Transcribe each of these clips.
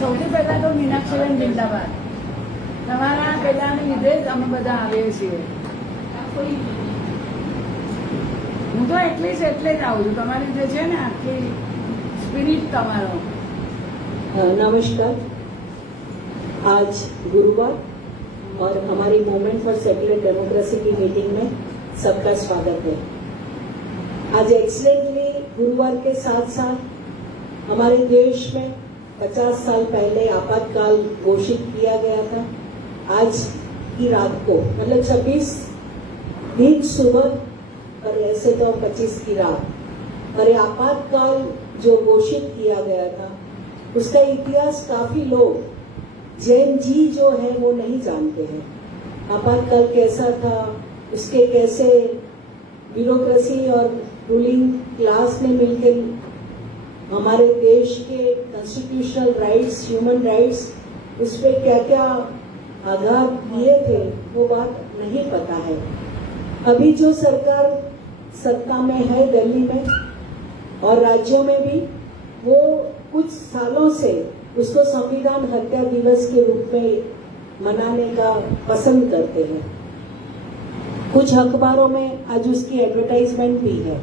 સૌથી પહેલા તો મીનાક્ષીબેન જિંદાબાદ. તમારા પહેલાને લીધે જ અમે બધા આવીએ છીએ. હું તો એટલે જ આવું છું. તમારી જે છે ને આખી स्पिरिट તમારો. नमस्कार. आज गुरुवार और हमारी मूवमेंट फॉर सेक्युलर डेमोक्रेसी की मीटिंग में सबका स्वागत है. आज एक्सीलेंटली गुरुवार के साथ साथ हमारे देश में 50 साल पहले आपातकाल घोषित किया गया था. आज की रात को मतलब 26 दिन सुबह और ऐसे तो 25 की रात, और ये आपातकाल जो घोषित किया गया था उसका इतिहास काफी लोग जैन जी जो है वो नहीं जानते हैं. आपातकाल कैसा था, उसके कैसे ब्यूरोक्रेसी और रूलिंग क्लास ने मिलकर हमारे देश के कॉन्स्टिट्यूशनल राइट्स, ह्यूमन राइट्स, उस पर क्या क्या आघात किए थे वो बात नहीं पता है. अभी जो सरकार सत्ता में है दिल्ली में और राज्यों में भी, वो कुछ सालों से उसको संविधान हत्या दिवस के रूप में मनाने का पसंद करते हैं. कुछ अखबारों में आज उसकी एडवर्टाइजमेंट भी है.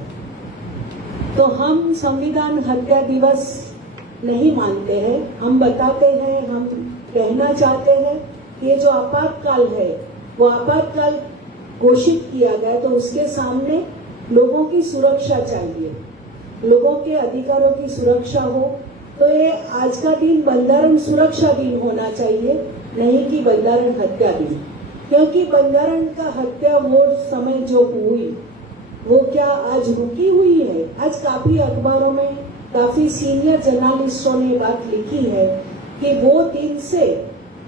तो हम संविधान हत्या दिवस नहीं मानते हैं. हम बताते हैं, हम कहना चाहते हैं कि ये जो आपातकाल है वो आपातकाल घोषित किया गया, तो उसके सामने लोगों की सुरक्षा चाहिए, लोगों के अधिकारों की सुरक्षा हो. तो ये आज का दिन बंधारण सुरक्षा दिन होना चाहिए, नहीं कि बंधारण हत्या दिन. क्योंकि बंधारण का हत्या वो समय जो हुई वो क्या आज रुकी हुई है. आज काफी अखबारों में काफी सीनियर जर्नलिस्टों ने बात लिखी है कि वो दिन से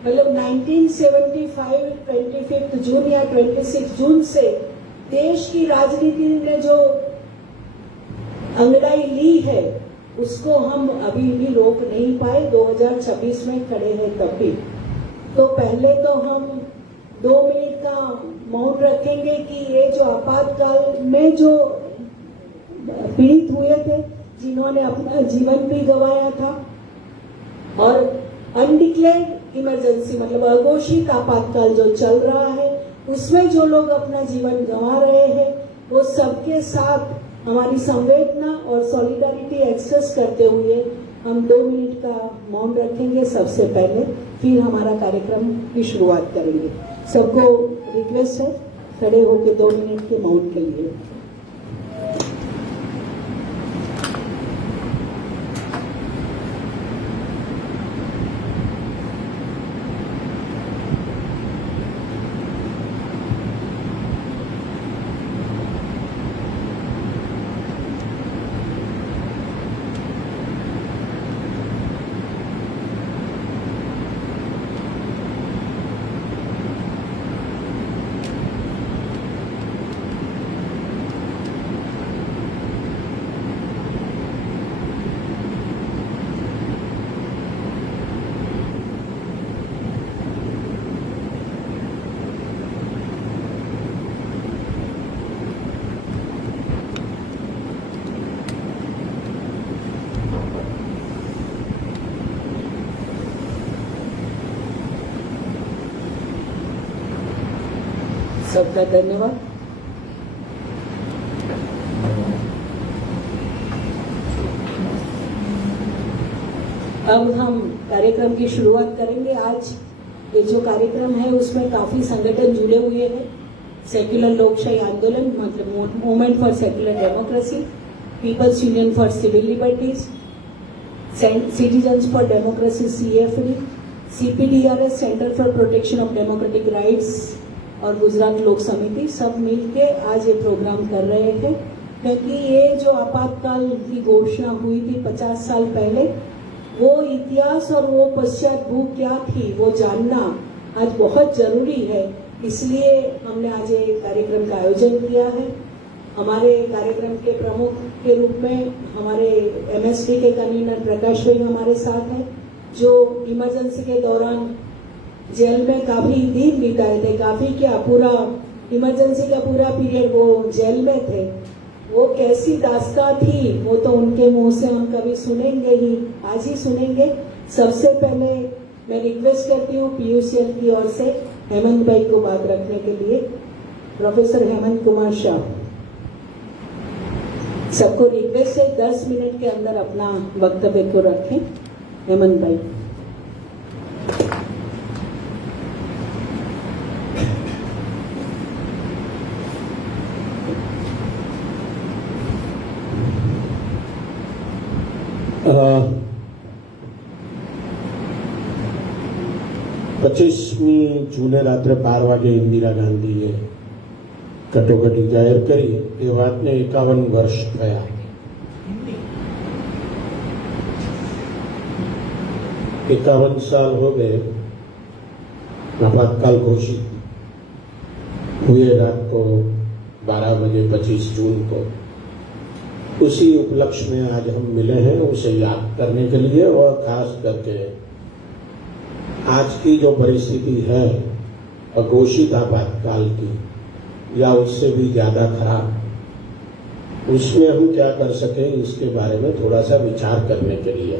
मतलब 1975 25 जून या 26 जून से देश की राजनीति ने जो अंगड़ाई ली है उसको हम अभी भी रोक नहीं पाए. 2026 में खड़े हैं तब भी. तो पहले तो हम 2 मिनट का मौन रखेंगे कि ये जो आपातकाल में जो पीड़ित हुए थे, जिन्होंने अपना जीवन भी गंवाया था, और अनडिक्लेयर्ड इमरजेंसी मतलब अघोषित आपातकाल जो चल रहा है उसमें जो लोग अपना जीवन गंवा रहे हैं, वो सबके साथ हमारी संवेदना और सॉलिडारिटी एक्सप्रेस करते हुए हम 2 मिनट का मौन रखेंगे सबसे पहले, फिर हमारा कार्यक्रम की शुरुआत करेंगे. सबको रिक्वेस्ट है खड़े होकर 2 मिनट के मौन के लिए. सबका धन्यवाद. अब हम कार्यक्रम की शुरुआत करेंगे. आज ये जो कार्यक्रम है उसमें काफी संगठन जुड़े हुए हैं. सेक्युलर लोकशाही आंदोलन मतलब movement for secular democracy, people's union for civil liberties, citizens for democracy CFD, CPDRS centre for protection of democratic rights और गुजरात लोक समिति, सब मिलके आज ये प्रोग्राम कर रहे हैं. क्योंकि ये जो आपातकाल की घोषणा हुई थी 50 साल पहले, वो इतिहास और वो पश्चात भूख क्या थी वो जानना आज बहुत जरूरी है. इसलिए हमने आज ये कार्यक्रम का आयोजन किया है. हमारे कार्यक्रम के प्रमुख के रूप में हमारे MSD के कन्वीनर प्रकाश भाई हमारे साथ हैं, जो इमरजेंसी के दौरान जेल में काफी दिन बिताए थे. काफी क्या, पूरा इमरजेंसी का पूरा पीरियड वो जेल में थे. वो कैसी दास्तां थी वो तो उनके मुंह से हम कभी सुनेंगे ही, आज ही सुनेंगे. सबसे पहले मैं रिक्वेस्ट करती हूँ पीयूसीएल की ओर से हेमंत भाई को बात रखने के लिए। प्रोफेसर हेमंत कुमार शाह, सबको रिक्वेस्ट है 10 मिनट के अंदर अपना वक्तव्य को रखें। हेमंत भाई। પચીસમી જૂને રાત્રે 12 વાગે ઇન્દિરા ગાંધીએ કટોકટી જાહેર કરી એ વાતને 51 વર્ષ થયા। इक्यावन साल हो गए आपातकाल घोषित हुए रात को 12 बजे 25 जून को। उसी उपलक्ष्य में आज हम मिले हैं उसे याद करने के लिए, और खास करके आज की जो परिस्थिति है अघोषित आपातकाल की या उससे भी ज्यादा खराब, उसमें हम क्या कर सके इसके बारे में थोड़ा सा विचार करने के लिए।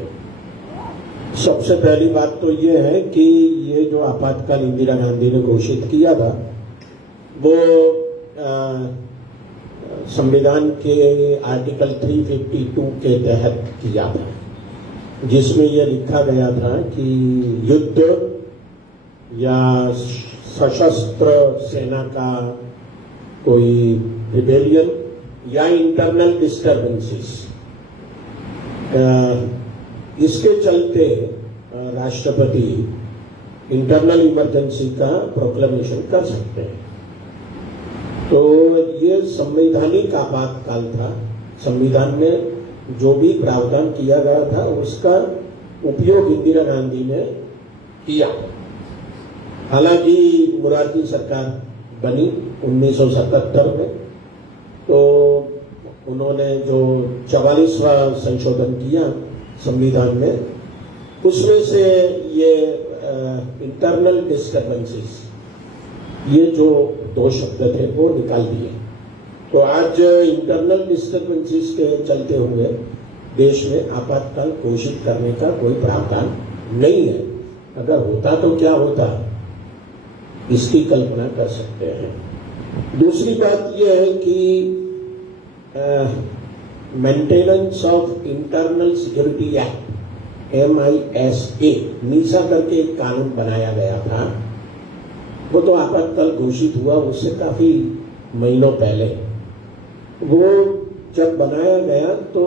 सबसे पहली बात तो ये है कि ये जो आपातकाल इंदिरा गांधी ने घोषित किया था वो संविधान के आर्टिकल 352 के तहत किया था, जिसमें यह लिखा गया था कि युद्ध या सशस्त्र सेना का कोई रिबेलियन या इंटरनल डिस्टर्बेंसेस, इसके चलते राष्ट्रपति इंटरनल इमरजेंसी का प्रोक्लेमेशन कर सकते हैं। तो ये संवैधानिक आपातकाल था। संविधान में जो भी प्रावधान किया गया था उसका उपयोग इंदिरा गांधी ने किया। हालांकि मोरारजी सरकार बनी 1977 में, तो उन्होंने जो 44वां संशोधन किया संविधान में, उसमें से ये इंटरनल डिस्टर्बेंसेस, ये जो 2 शब्द थे वो निकाल दिए। तो आज इंटरनल डिस्टर्बेंसेस के चलते हुए देश में आपातकाल घोषित करने का कोई प्रावधान नहीं है। अगर होता तो क्या होता, इसकी कल्पना कर सकते हैं। दूसरी बात यह है कि maintenance of internal security act MISA, NISA करके एक कानून बनाया गया था। वो तो आपातकाल घोषित हुआ उससे काफी महीनों पहले। वो जब बनाया गया तो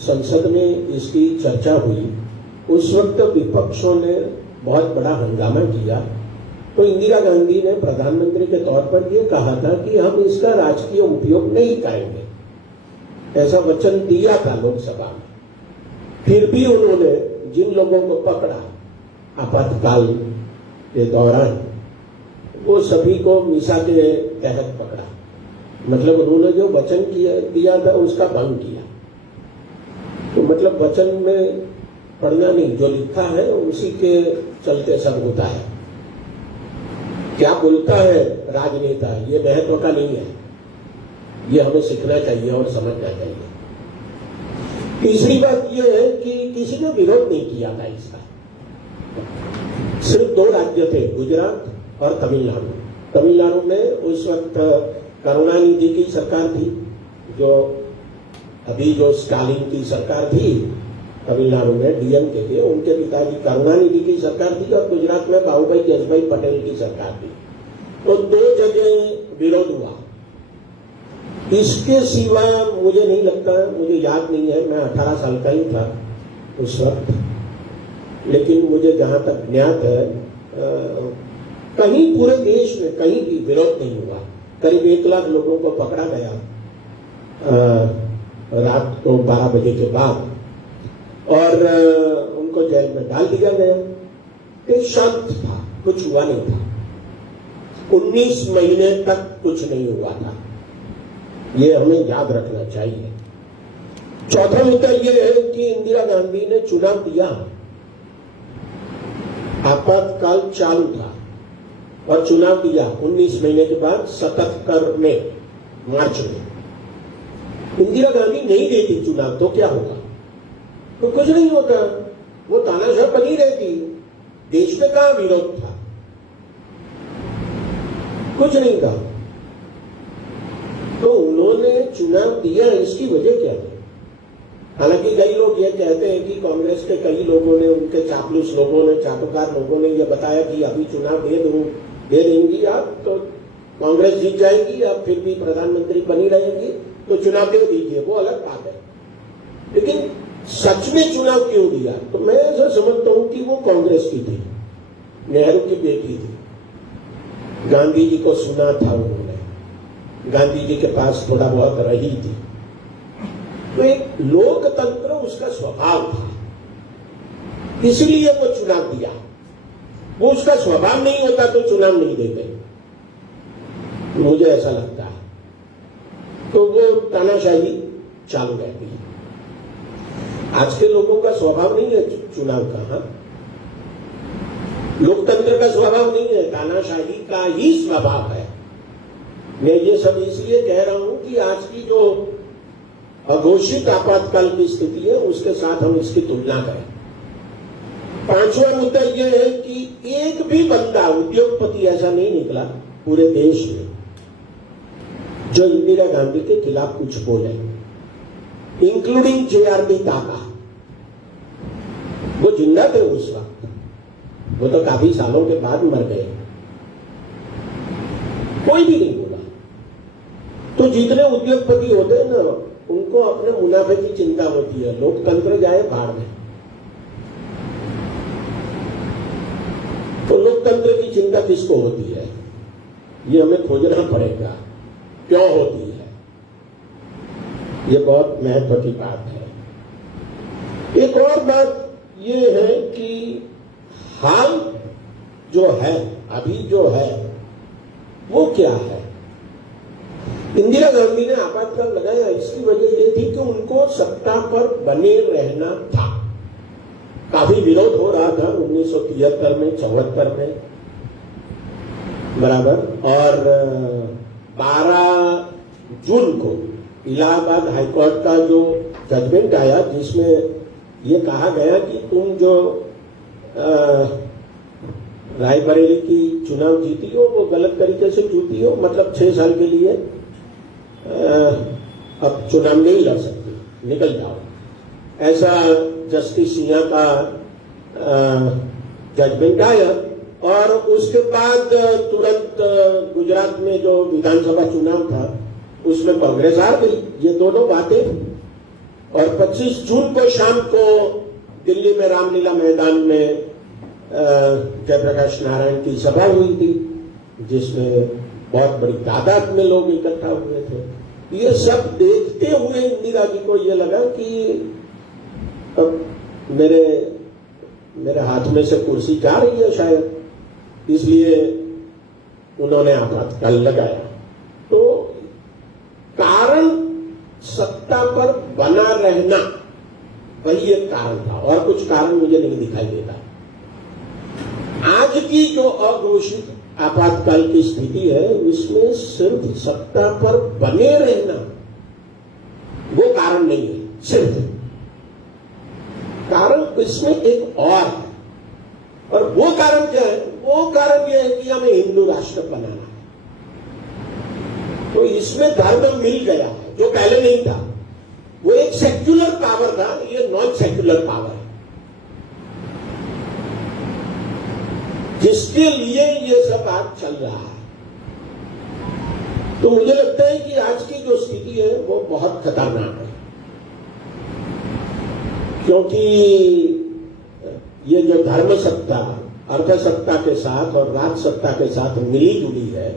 संसद में इसकी चर्चा हुई। उस वक्त विपक्षों ने बहुत बड़ा हंगामा किया। तो इंदिरा गांधी ने प्रधानमंत्री के तौर पर यह कहा था कि हम इसका राजकीय उपयोग नहीं करेंगे, ऐसा वचन दिया था लोकसभा में। फिर भी उन्होंने जिन लोगों को पकड़ा आपातकाल के दौरान, वो सभी को मीसा के तहत पकड़ा। मतलब उन्होंने जो वचन दिया था उसका भंग किया। तो मतलब वचन में पढ़ना नहीं, जो लिखा है उसी के चलते सब होता है। क्या बोलता है राजनेता ये महत्व का नहीं है, ये हमें सीखना चाहिए और समझना चाहिए। तीसरी बात यह है कि किसी ने विरोध नहीं किया था इसका। सिर्फ 2 राज्य थे, गुजरात और तमिलनाडु। तमिलनाडु में उस वक्त करुणानिधि की सरकार थी, जो अभी जो स्टालिन की सरकार थी तमिलनाडु में DMK के, उनके पिताजी करुणानिधि की सरकार थी, और गुजरात में बाबूभाई जसभाई पटेल की सरकार थी। तो 2 जगह विरोध हुआ। इसके सिवा मुझे नहीं लगता, मुझे याद नहीं है, मैं 18 साल का ही था उस वक्त, लेकिन मुझे जहां तक ज्ञात है कहीं पूरे देश में कहीं भी विरोध नहीं हुआ। करीब 1 लाख लोगों को पकड़ा गया रात को 12 बजे के बाद, और उनको जेल में डाल दिया गया। एक शांत था, कुछ हुआ नहीं था। 19 महीने तक कुछ नहीं हुआ था। ये हमें याद रखना चाहिए। चौथा मुद्दा यह है कि इंदिरा गांधी ने चुनाव दिया, आपातकाल चालू था और चुनाव दिया 19 महीने के बाद 77 में मार्च में। इंदिरा गांधी नहीं देती चुनाव तो क्या होगा? तो कुछ नहीं होता। वो तानाशाह बनी रहती, देश में कहां विरोध था, कुछ नहीं था। तो उन्होंने चुनाव दिया, इसकी वजह क्या थी? हालांकि कई लोग ये कहते हैं कि कांग्रेस के कई लोगों ने, उनके चापलूस लोगों ने, चाटुकार लोगों ने ये बताया कि अभी चुनाव दे देंगी आप तो कांग्रेस जीत जाएगी, आप फिर भी प्रधानमंत्री बनी रहेगी, तो चुनाव दे दीजिए, वो अलग बात है। लेकिन सच में चुनाव क्यों दिया? तो मैं ऐसा समझता हूं कि वो कांग्रेस की थी, नेहरू की बेटी थी, गांधी जी को सुना था उन्होंने, गांधी जी के पास थोड़ा बहुत रही थी, तो एक लोकतंत्र उसका स्वभाव था, इसलिए वो चुनाव दिया। वो उसका स्वभाव नहीं होता तो चुनाव नहीं देते, मुझे ऐसा लगता है। तो वो तानाशाही चालू रहती है। आज के लोगों का स्वभाव नहीं है चुनाव का, हाँ? लोकतंत्र का स्वभाव नहीं है, तानाशाही का ही स्वभाव है। मैं ये सब इसलिए कह रहा हूं कि आज की जो अघोषित आपातकाल की स्थिति है उसके साथ हम इसकी तुलना करें। पांचवा मुद्दा यह है कि एक भी बंदा, उद्योगपति ऐसा नहीं निकला पूरे देश में जो इंदिरा गांधी के खिलाफ कुछ बोले, इंक्लूडिंग JRD ताका। वो जिंदा थे उस वक्त, वो तो काफी सालों के बाद मर गए, कोई भी नहीं बोला। तो जितने उद्योगपति होते हैं ना, उनको अपने मुनाफे की चिंता होती है, लोकतंत्र जाए भाड़ में। तो लोकतंत्र की चिंता किसको होती है, ये हमें खोजना पड़ेगा, क्यों होती है, ये बहुत महत्व की बात है। एक और बात ये है कि हाल जो है, अभी जो है, वो क्या है? इंदिरा गांधी ने आपातकाल लगाया, इसकी वजह ये थी कि उनको सत्ता पर बने रहना था। काफी विरोध हो रहा था 1973 में, 74 में, बराबर। और 12 जून को इलाहाबाद हाईकोर्ट का जो जजमेंट आया, जिसमें ये कहा गया कि तुम जो रायबरेली की चुनाव जीती हो वो गलत तरीके से जीती हो, मतलब 6 साल के लिए अब चुनाव नहीं लड़ सकती, निकल जाओ। ऐसा जस्टिस सिन्हा का जजमेंट आया। और उसके बाद तुरंत गुजरात में जो विधानसभा चुनाव था उसमें कांग्रेस हार गई। ये दोनों बातें। और 25 जून को शाम को दिल्ली में रामलीला मैदान में जयप्रकाश नारायण की सभा हुई थी, जिसमें बहुत बड़ी तादाद में लोग इकट्ठा हुए थे। ये सब देखते हुए इंदिरा जी को ये लगा कि अब मेरे हाथ में से कुर्सी जा रही है शायद, इसलिए उन्होंने आपातकाल लगाया। तो कारण सत्ता पर बना रहना, वही एक कारण था, और कुछ कारण मुझे नहीं दिखाई देता। आज की जो अघोषित आपातकाल की स्थिति है, इसमें सिर्फ सत्ता पर बने रहना वो कारण नहीं है। सिर्फ कारण इसमें एक और है, और वो कारण क्या है? वो कारण यह है कि हमें हिंदू राष्ट्र बनाना है। तो इसमें धर्म मिल गया है जो पहले नहीं था। वो एक सेक्युलर पावर था, ये नॉन सेक्युलर पावर है, जिसके लिए ये सब आज चल रहा है। तो मुझे लगता है कि आज की जो स्थिति है वो बहुत खतरनाक है, क्योंकि ये जो धर्म सत्ता अर्थ सत्ता के साथ और राज सत्ता के साथ मिली जुली है,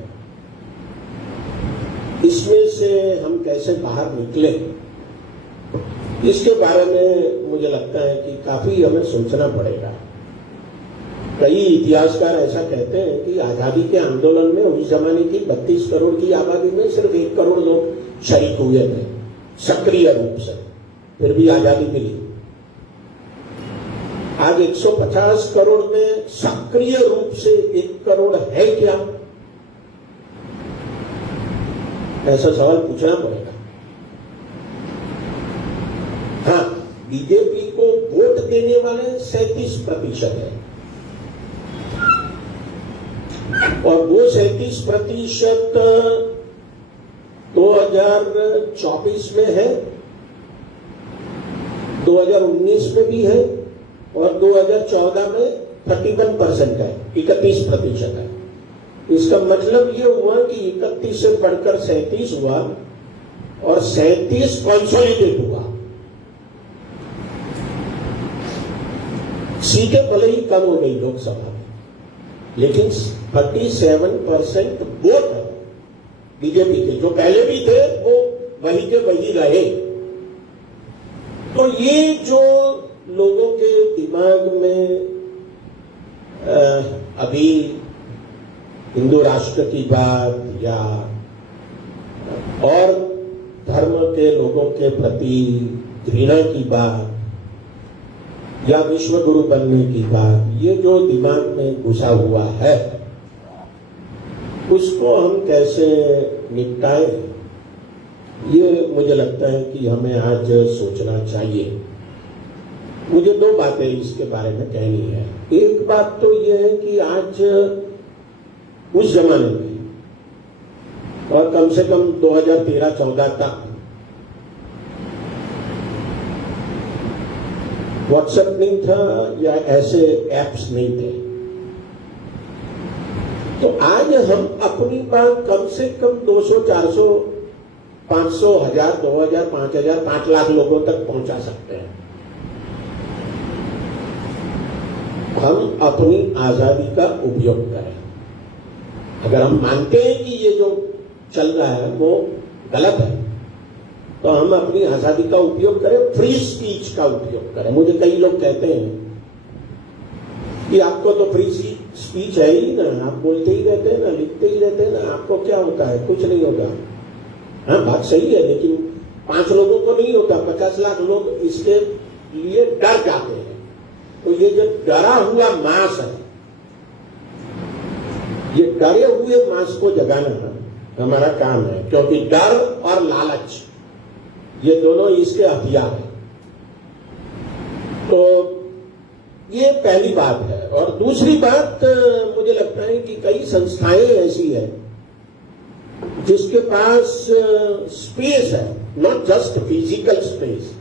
इसमें से हम कैसे बाहर निकले, इसके बारे में मुझे लगता है कि काफी हमें सोचना पड़ेगा। कई इतिहासकार ऐसा कहते हैं कि आजादी के आंदोलन में उस जमाने की 32 करोड़ की आबादी में सिर्फ 1 करोड़ लोग शरीक हुए थे सक्रिय रूप से, फिर भी आजादी मिली। आज 150 करोड़ में सक्रिय रूप से 1 करोड़ है क्या? ऐसा सवाल पूछना पड़ेगा। हाँ, बीजेपी को वोट देने वाले 37% है, और वो 37% 2024 में है, 2019 में भी है, और 2014 में 31% है, 31% है। इसका मतलब ये हुआ कि 31 से बढ़कर 37 हुआ, और 37 कंसोलिडेट हुआ। सीटें भले ही कम हो गई लोकसभा में, लेकिन 37% वोट बीजेपी के जो पहले भी थे वो वही के वही रहे। तो ये जो लोगों के दिमाग में अभी हिंदू राष्ट्र की बात या और धर्म के लोगों के प्रति घृणा की बात या विश्व गुरु बनने की बात, ये जो दिमाग में घुसा हुआ है, उसको हम कैसे निपटाएं, ये मुझे लगता है कि हमें आज सोचना चाहिए। मुझे दो बातें इसके बारे में कहनी है। एक बात तो यह है कि आज उस जमाने में, और कम से कम 2013-14 तक व्हाट्सएप नहीं था या ऐसे एप्स नहीं थे, तो आज हम अपनी बात कम से कम 200, 400, 500, 1000, 2000, 5000, 5 लाख लोगों तक पहुंचा सकते हैं। हम अपनी आजादी का उपयोग करें। अगर हम मानते हैं कि ये जो चल रहा है वो गलत है, तो हम अपनी आजादी का उपयोग करें, फ्री स्पीच का उपयोग करें। मुझे कई लोग कहते हैं कि आपको तो फ्री स्पीच है ही ना, आप बोलते ही रहते हैं ना, लिखते ही रहते हैं ना, आपको क्या होता है? कुछ नहीं होगा। हाँ, बात सही है, लेकिन 5 लोगों को नहीं होता, 50 लाख लोग इसके लिए डर जाते हैं। तो ये जो डरा हुआ मांस है, ये डरे हुए मांस को जगाना हमारा काम है, क्योंकि डर और लालच ये दोनों इसके हथियार हैं। तो ये पहली बात है। और दूसरी बात, मुझे लगता है कि कई संस्थाएं ऐसी हैं जिसके पास स्पेस है, नॉट जस्ट फिजिकल स्पेस,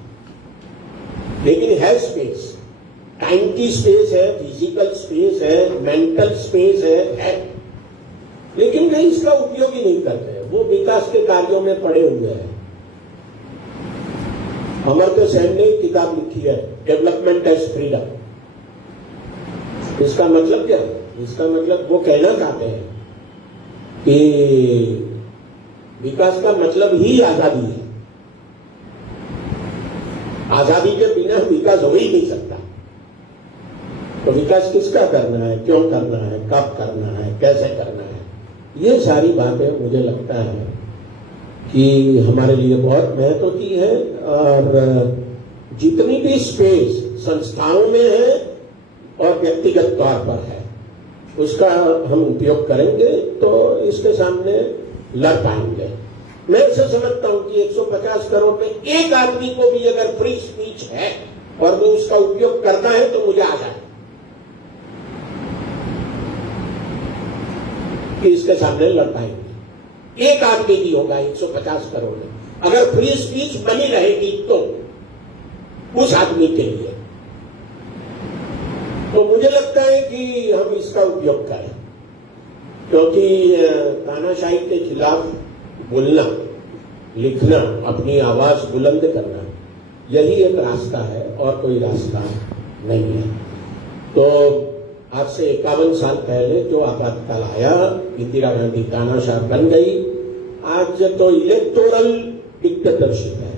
लेकिन है स्पेस, टाइम की स्पेस है, फिजिकल स्पेस है, मेंटल स्पेस है, लेकिन वे इसका उपयोग ही नहीं करते हैं। वो विकास के कार्यों में पड़े हुए हैं। अमर्त्य सेन ने एक किताब लिखी है, डेवलपमेंट एज फ्रीडम। इसका मतलब क्या? इसका मतलब वो कहना चाहते हैं कि विकास का मतलब ही आजादी है। आजादी के बिना विकास हो ही नहीं सकता। तो विकास किसका करना है, क्यों करना है, कब करना है, कैसे करना है, ये सारी बातें मुझे लगता है कि हमारे लिए बहुत महत्व की है। और जितनी भी स्पेस संस्थाओं में है और व्यक्तिगत तौर पर है, उसका हम उपयोग करेंगे तो इसके सामने लड़ पाएंगे। मैं इसे समझता हूं कि 150 करोड़ में एक आदमी को भी अगर फ्री स्पीच है और वो उसका उपयोग करता है तो मुझे आ जाए कि इसके सामने लड़ पाएंगे। एक आदमी भी होगा 150 करोड़ में, अगर फ्री स्पीच बनी रहेगी तो उस आदमी के लिए। तो मुझे लगता है कि हम इसका उपयोग करें, क्योंकि तानाशाही के खिलाफ बोलना, लिखना, अपनी आवाज बुलंद करना, यही एक रास्ता है और कोई रास्ता नहीं है। तो आज से 51 साल पहले जो आपातकाल आया, इंदिरा गांधी तानाशाह बन गई। आज तो इलेक्टोरल डिक्टेटरशिप है,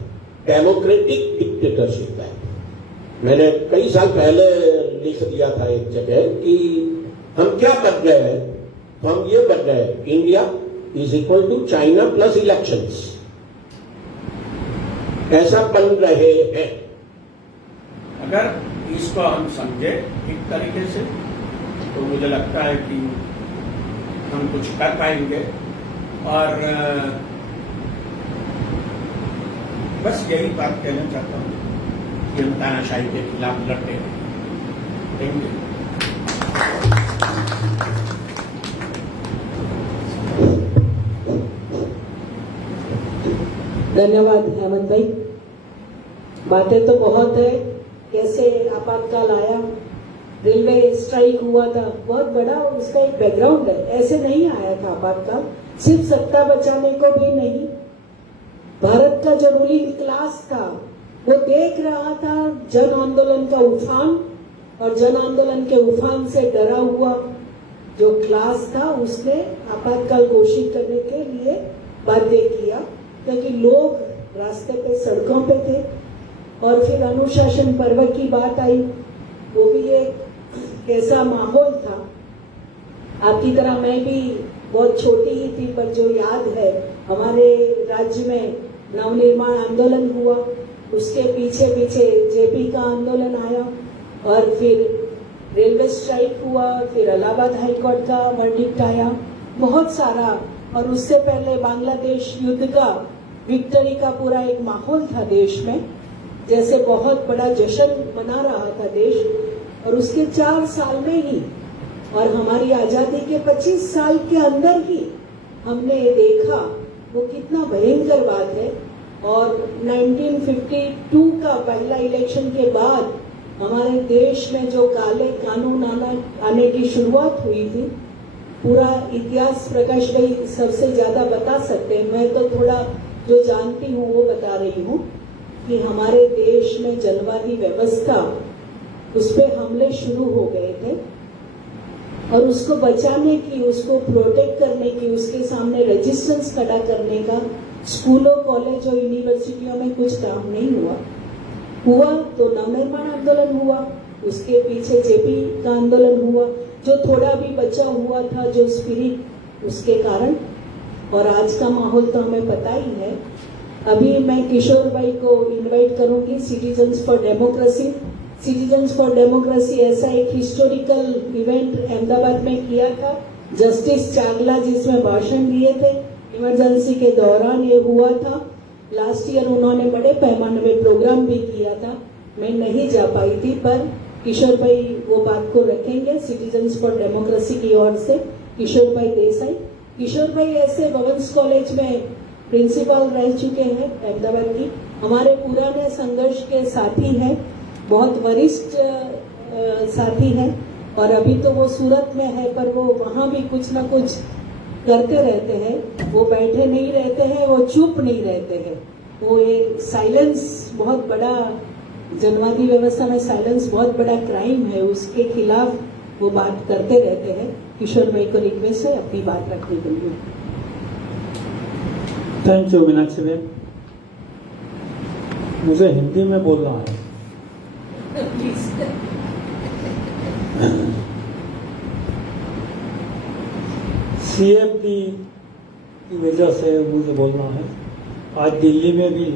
डेमोक्रेटिक डिक्टेटरशिप है। मैंने कई साल पहले लिख दिया था एक जगह कि हम क्या बन गए हैं, हम ये बन गए, India is equal to China plus elections, ऐसा बन रहे हैं। अगर इसको हम समझे एक तरीके से तो मुझे लगता है कि हम कुछ कर पाएंगे। और बस यही बात कहना चाहता हूँ कि हम तानाशाही के खिलाफ लड़ते हैं। Thank you. धन्यवाद हेमंत भाई। बातें तो बहुत है, कैसे आपातकाल आया, रेलवे स्ट्राइक हुआ था, बहुत बड़ा उसका एक बैकग्राउंड है। ऐसे नहीं आया था आपातकाल, सिर्फ सत्ता बचाने को भी नहीं। भारत का जो रूलिंग क्लास था वो देख रहा था जन आंदोलन का उफान, और जन आंदोलन के उफान से डरा हुआ जो क्लास था उसने आपातकाल घोषित करने के लिए बाध्य किया, क्योंकि लोग रास्ते पे सड़कों पे थे। और फिर अनुशासन पर्व की बात आई, वो भी एक कैसा माहौल था। आपकी तरह मैं भी बहुत छोटी ही थी, पर जो याद है हमारे राज्य में नवनिर्माण आंदोलन हुआ, उसके पीछे पीछे जेपी का आंदोलन आया, और फिर रेलवे स्ट्राइक हुआ, फिर इलाहाबाद हाईकोर्ट का वर्डिक्ट आया, बहुत सारा। और उससे पहले बांग्लादेश युद्ध का विक्ट्री का पूरा एक माहौल था देश में, जैसे बहुत बड़ा जश्न मना रहा था देश। और उसके 4 साल में ही और हमारी आजादी के 25 साल के अंदर ही हमने देखा वो कितना भयंकर बात है। और 1952 का पहला इलेक्शन के बाद हमारे देश में जो काले कानून आने की शुरुआत हुई थी, पूरा इतिहास प्रकाश भाई सबसे ज्यादा बता सकते हैं, मैं तो थोड़ा जो जानती हूँ वो बता रही हूँ कि हमारे देश में जनवादी व्यवस्था, उस पर हमले शुरू हो गए थे, और उसको बचाने की, उसको प्रोटेक्ट करने की, उसके सामने रेजिस्टेंस खड़ा करने का स्कूलों, कॉलेज और यूनिवर्सिटियों में कुछ काम नहीं हुआ तो नवनिर्माण आंदोलन हुआ, उसके पीछे जेपी का आंदोलन हुआ, जो थोड़ा भी बचा हुआ था जो स्पिरिट, उसके कारण। और आज का माहौल तो हमें पता ही है। अभी मैं किशोर भाई को इनवाइट करूंगी, citizens for democracy. Citizens for democracy ऐसा एक हिस्टोरिकल इवेंट अहमदाबाद में किया था, जस्टिस चावला जिसमें भाषण दिए थे, इमरजेंसी के दौरान ये हुआ था। लास्ट ईयर उन्होंने बड़े पैमाने में प्रोग्राम भी किया था, मैं नहीं जा पाई थी, पर किशोर भाई वो बात को रखेंगे सिटीजन्स फॉर डेमोक्रेसी की ओर से। किशोर भाई देसाई, किशोर भाई ऐसे वुमेन्स कॉलेज में प्रिंसिपल रह चुके हैं अहमदाबाद की, हमारे पुराने संघर्ष के साथी हैं, बहुत वरिष्ठ साथी हैं। और अभी तो वो सूरत में है, पर वो वहाँ भी कुछ ना कुछ करते रहते हैं, वो बैठे नहीं रहते हैं, वो चुप नहीं रहते हैं। वो एक साइलेंस बहुत बड़ा, जनवादी व्यवस्था में साइलेंस बहुत बड़ा क्राइम है, उसके खिलाफ वो बात करते रहते हैं। किशोर भाई को रिक्वेस्ट है अपनी बात रखने के लिए। थैंक यू मीनाक्षी बहन। मुझे हिंदी में बोलना है। सीएफडी की वजह से मुझे बोलना है। आज दिल्ली में भी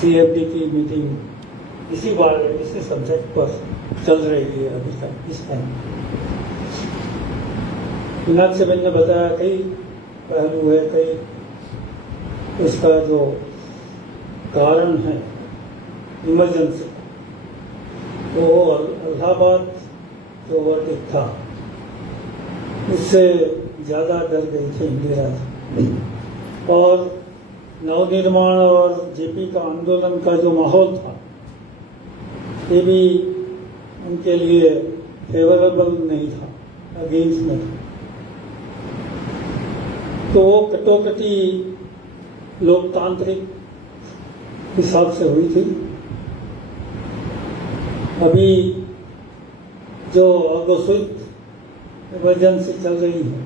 सीएफडी की मीटिंग इसी सब्जेक्ट पर चल रही है अभी तक इस टाइम। मीनाक्षी बहन ने बताया कई पहलू है, कई उसका जो कारण है इमरजेंसी, तो इलाहाबाद जो वर्डिक्ट था उससे ज्यादा डर गई थी इंदिरा जी। और नवनिर्माण और जेपी का आंदोलन का जो माहौल था ये भी उनके लिए फेवरेबल नहीं था, अगेंस्ट में था। तो वो कटोकटी लोकतांत्रिक हिसाब से हुई थी। अभी जो अघोषित इमरजेंसी चल रही है,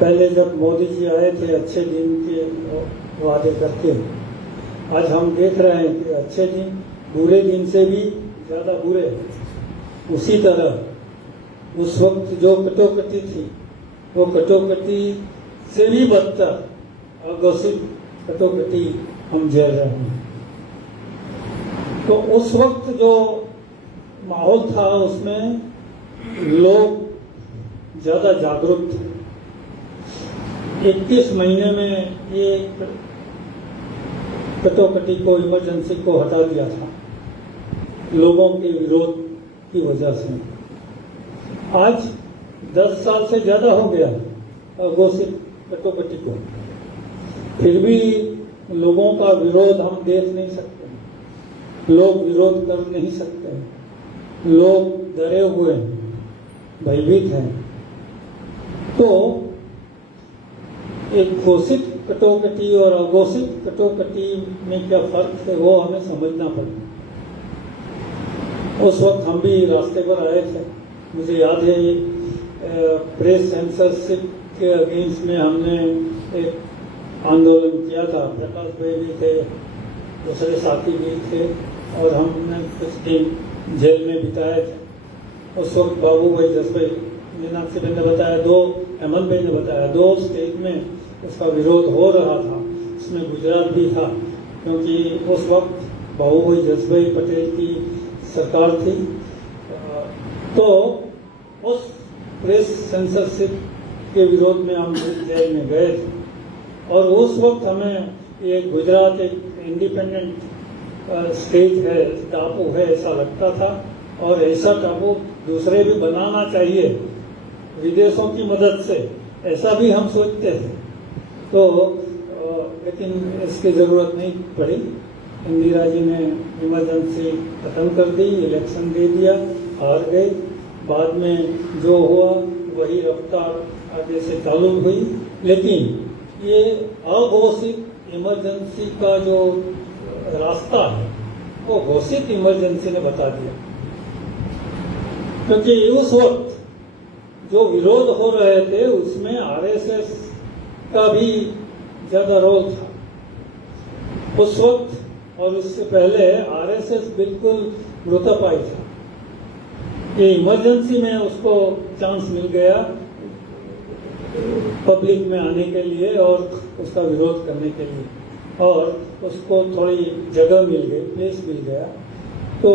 पहले जब मोदी जी आए थे अच्छे दिन के वादे करके, आज हम देख रहे हैं कि अच्छे दिन बुरे दिन से भी ज्यादा बुरे। उसी तरह उस वक्त जो कटोकटी थी वो कटोकटी से भी बदतर अघोषित कटोकटी हम झेल रहे हैं। तो उस वक्त जो माहौल था उसमें लोग ज्यादा जागरूक थे। 21 महीने में ये कटोकटी को, इमरजेंसी को हटा दिया था लोगों के विरोध की वजह से। आज 10 साल से ज्यादा हो गया अघोषित कटोकटी को, फिर भी लोगों का विरोध हम देख नहीं सकते, लोग विरोध कर नहीं सकते, लोग डरे हुए हैं, भयभीत हैं। तो एक घोषित कटोकटी और अघोषित कटोकटी में क्या फर्क है वो हमें समझना पड़ेगा। उस वक्त हम भी रास्ते पर आए थे, मुझे याद है प्रेस सेंसरशिप के अगेंस्ट में हमने एक आंदोलन किया था। प्रकाश भाई भी थे, दूसरे साथी भी थे और हमने कुछ दिन जेल में बिताए थे। उस वक्त बाबू भाई, जसभाई, मीनाक्षी बहन ने बताया, हेमंत भाई ने बताया, 2 स्टेट में उसका विरोध हो रहा था, इसमें गुजरात भी था, क्योंकि उस वक्त बाबू भाई जसभाई पटेल की सरकार थी। तो उस प्रेस सेंसरशिप के विरोध में हम जेल में गए थे और उस वक्त हमें ये गुजरात एक इंडिपेंडेंट स्टेट है, टापू है, ऐसा लगता था और ऐसा टापू दूसरे भी बनाना चाहिए विदेशों की मदद से, ऐसा भी हम सोचते थे। तो लेकिन इसकी जरूरत नहीं पड़ी। इंदिरा जी ने इमरजेंसी खत्म कर दी, इलेक्शन दे दिया, हार गए। बाद में जो हुआ वही रफ्तार आगे से चालू हुई, लेकिन ये अघोषित इमरजेंसी का जो रास्ता है वो घोषित इमरजेंसी ने बता दिया, क्योंकि उस वक्त जो विरोध हो रहे थे उसमें आरएसएस का भी ज्यादा रोल था उस वक्त, और उससे पहले आरएसएस बिल्कुल मृतपाई था। ये इमरजेंसी में उसको चांस मिल गया पब्लिक में आने के लिए और उसका विरोध करने के लिए, और उसको थोड़ी जगह मिल गई, प्लेस मिल गया। तो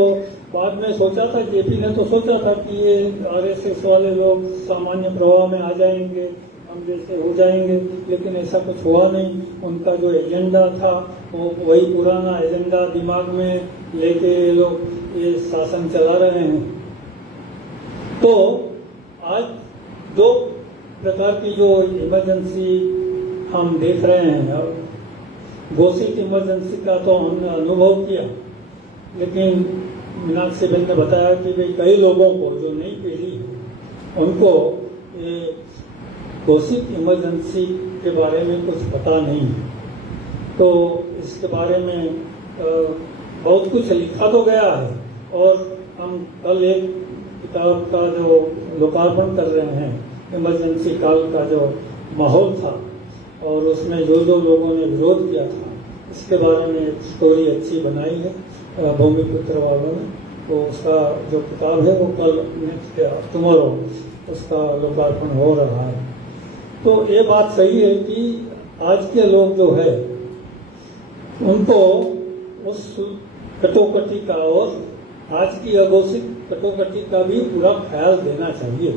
बाद में सोचा था, जेपी ने तो सोचा था कि ये आरएसएस वाले लोग सामान्य प्रवाह में आ जाएंगे, हम जैसे हो जाएंगे, लेकिन ऐसा कुछ हुआ नहीं। उनका जो एजेंडा था वो वही पुराना एजेंडा दिमाग में लेके ये लोग ये शासन चला रहे हैं। तो आज 2 प्रकार की जो इमरजेंसी हम देख रहे हैं, घोषित इमरजेंसी का तो हमने अनुभव किया, लेकिन मीनाक्षी बहन ने बताया कि भाई कई लोगों को, जो नई पीढ़ी है, उनको ये घोषित इमरजेंसी के बारे में कुछ पता नहीं है। तो इसके बारे में बहुत कुछ लिखा तो गया है, और हम कल एक किताब का जो लोकार्पण कर रहे हैं, इमरजेंसी काल का जो माहौल था और उसमें जो लोगों ने विरोध किया था, इसके बारे में एक स्टोरी अच्छी बनाई है भूमिपुत्र वालों ने। तो उसका जो किताब है वो कल नेक्स्ट टुमारो उसका लोकार्पण हो रहा है। तो ये बात सही है कि आज के लोग जो है उनको उस कटोकटी का और आज की अघोषित कटोकटी का भी पूरा ख्याल देना चाहिए।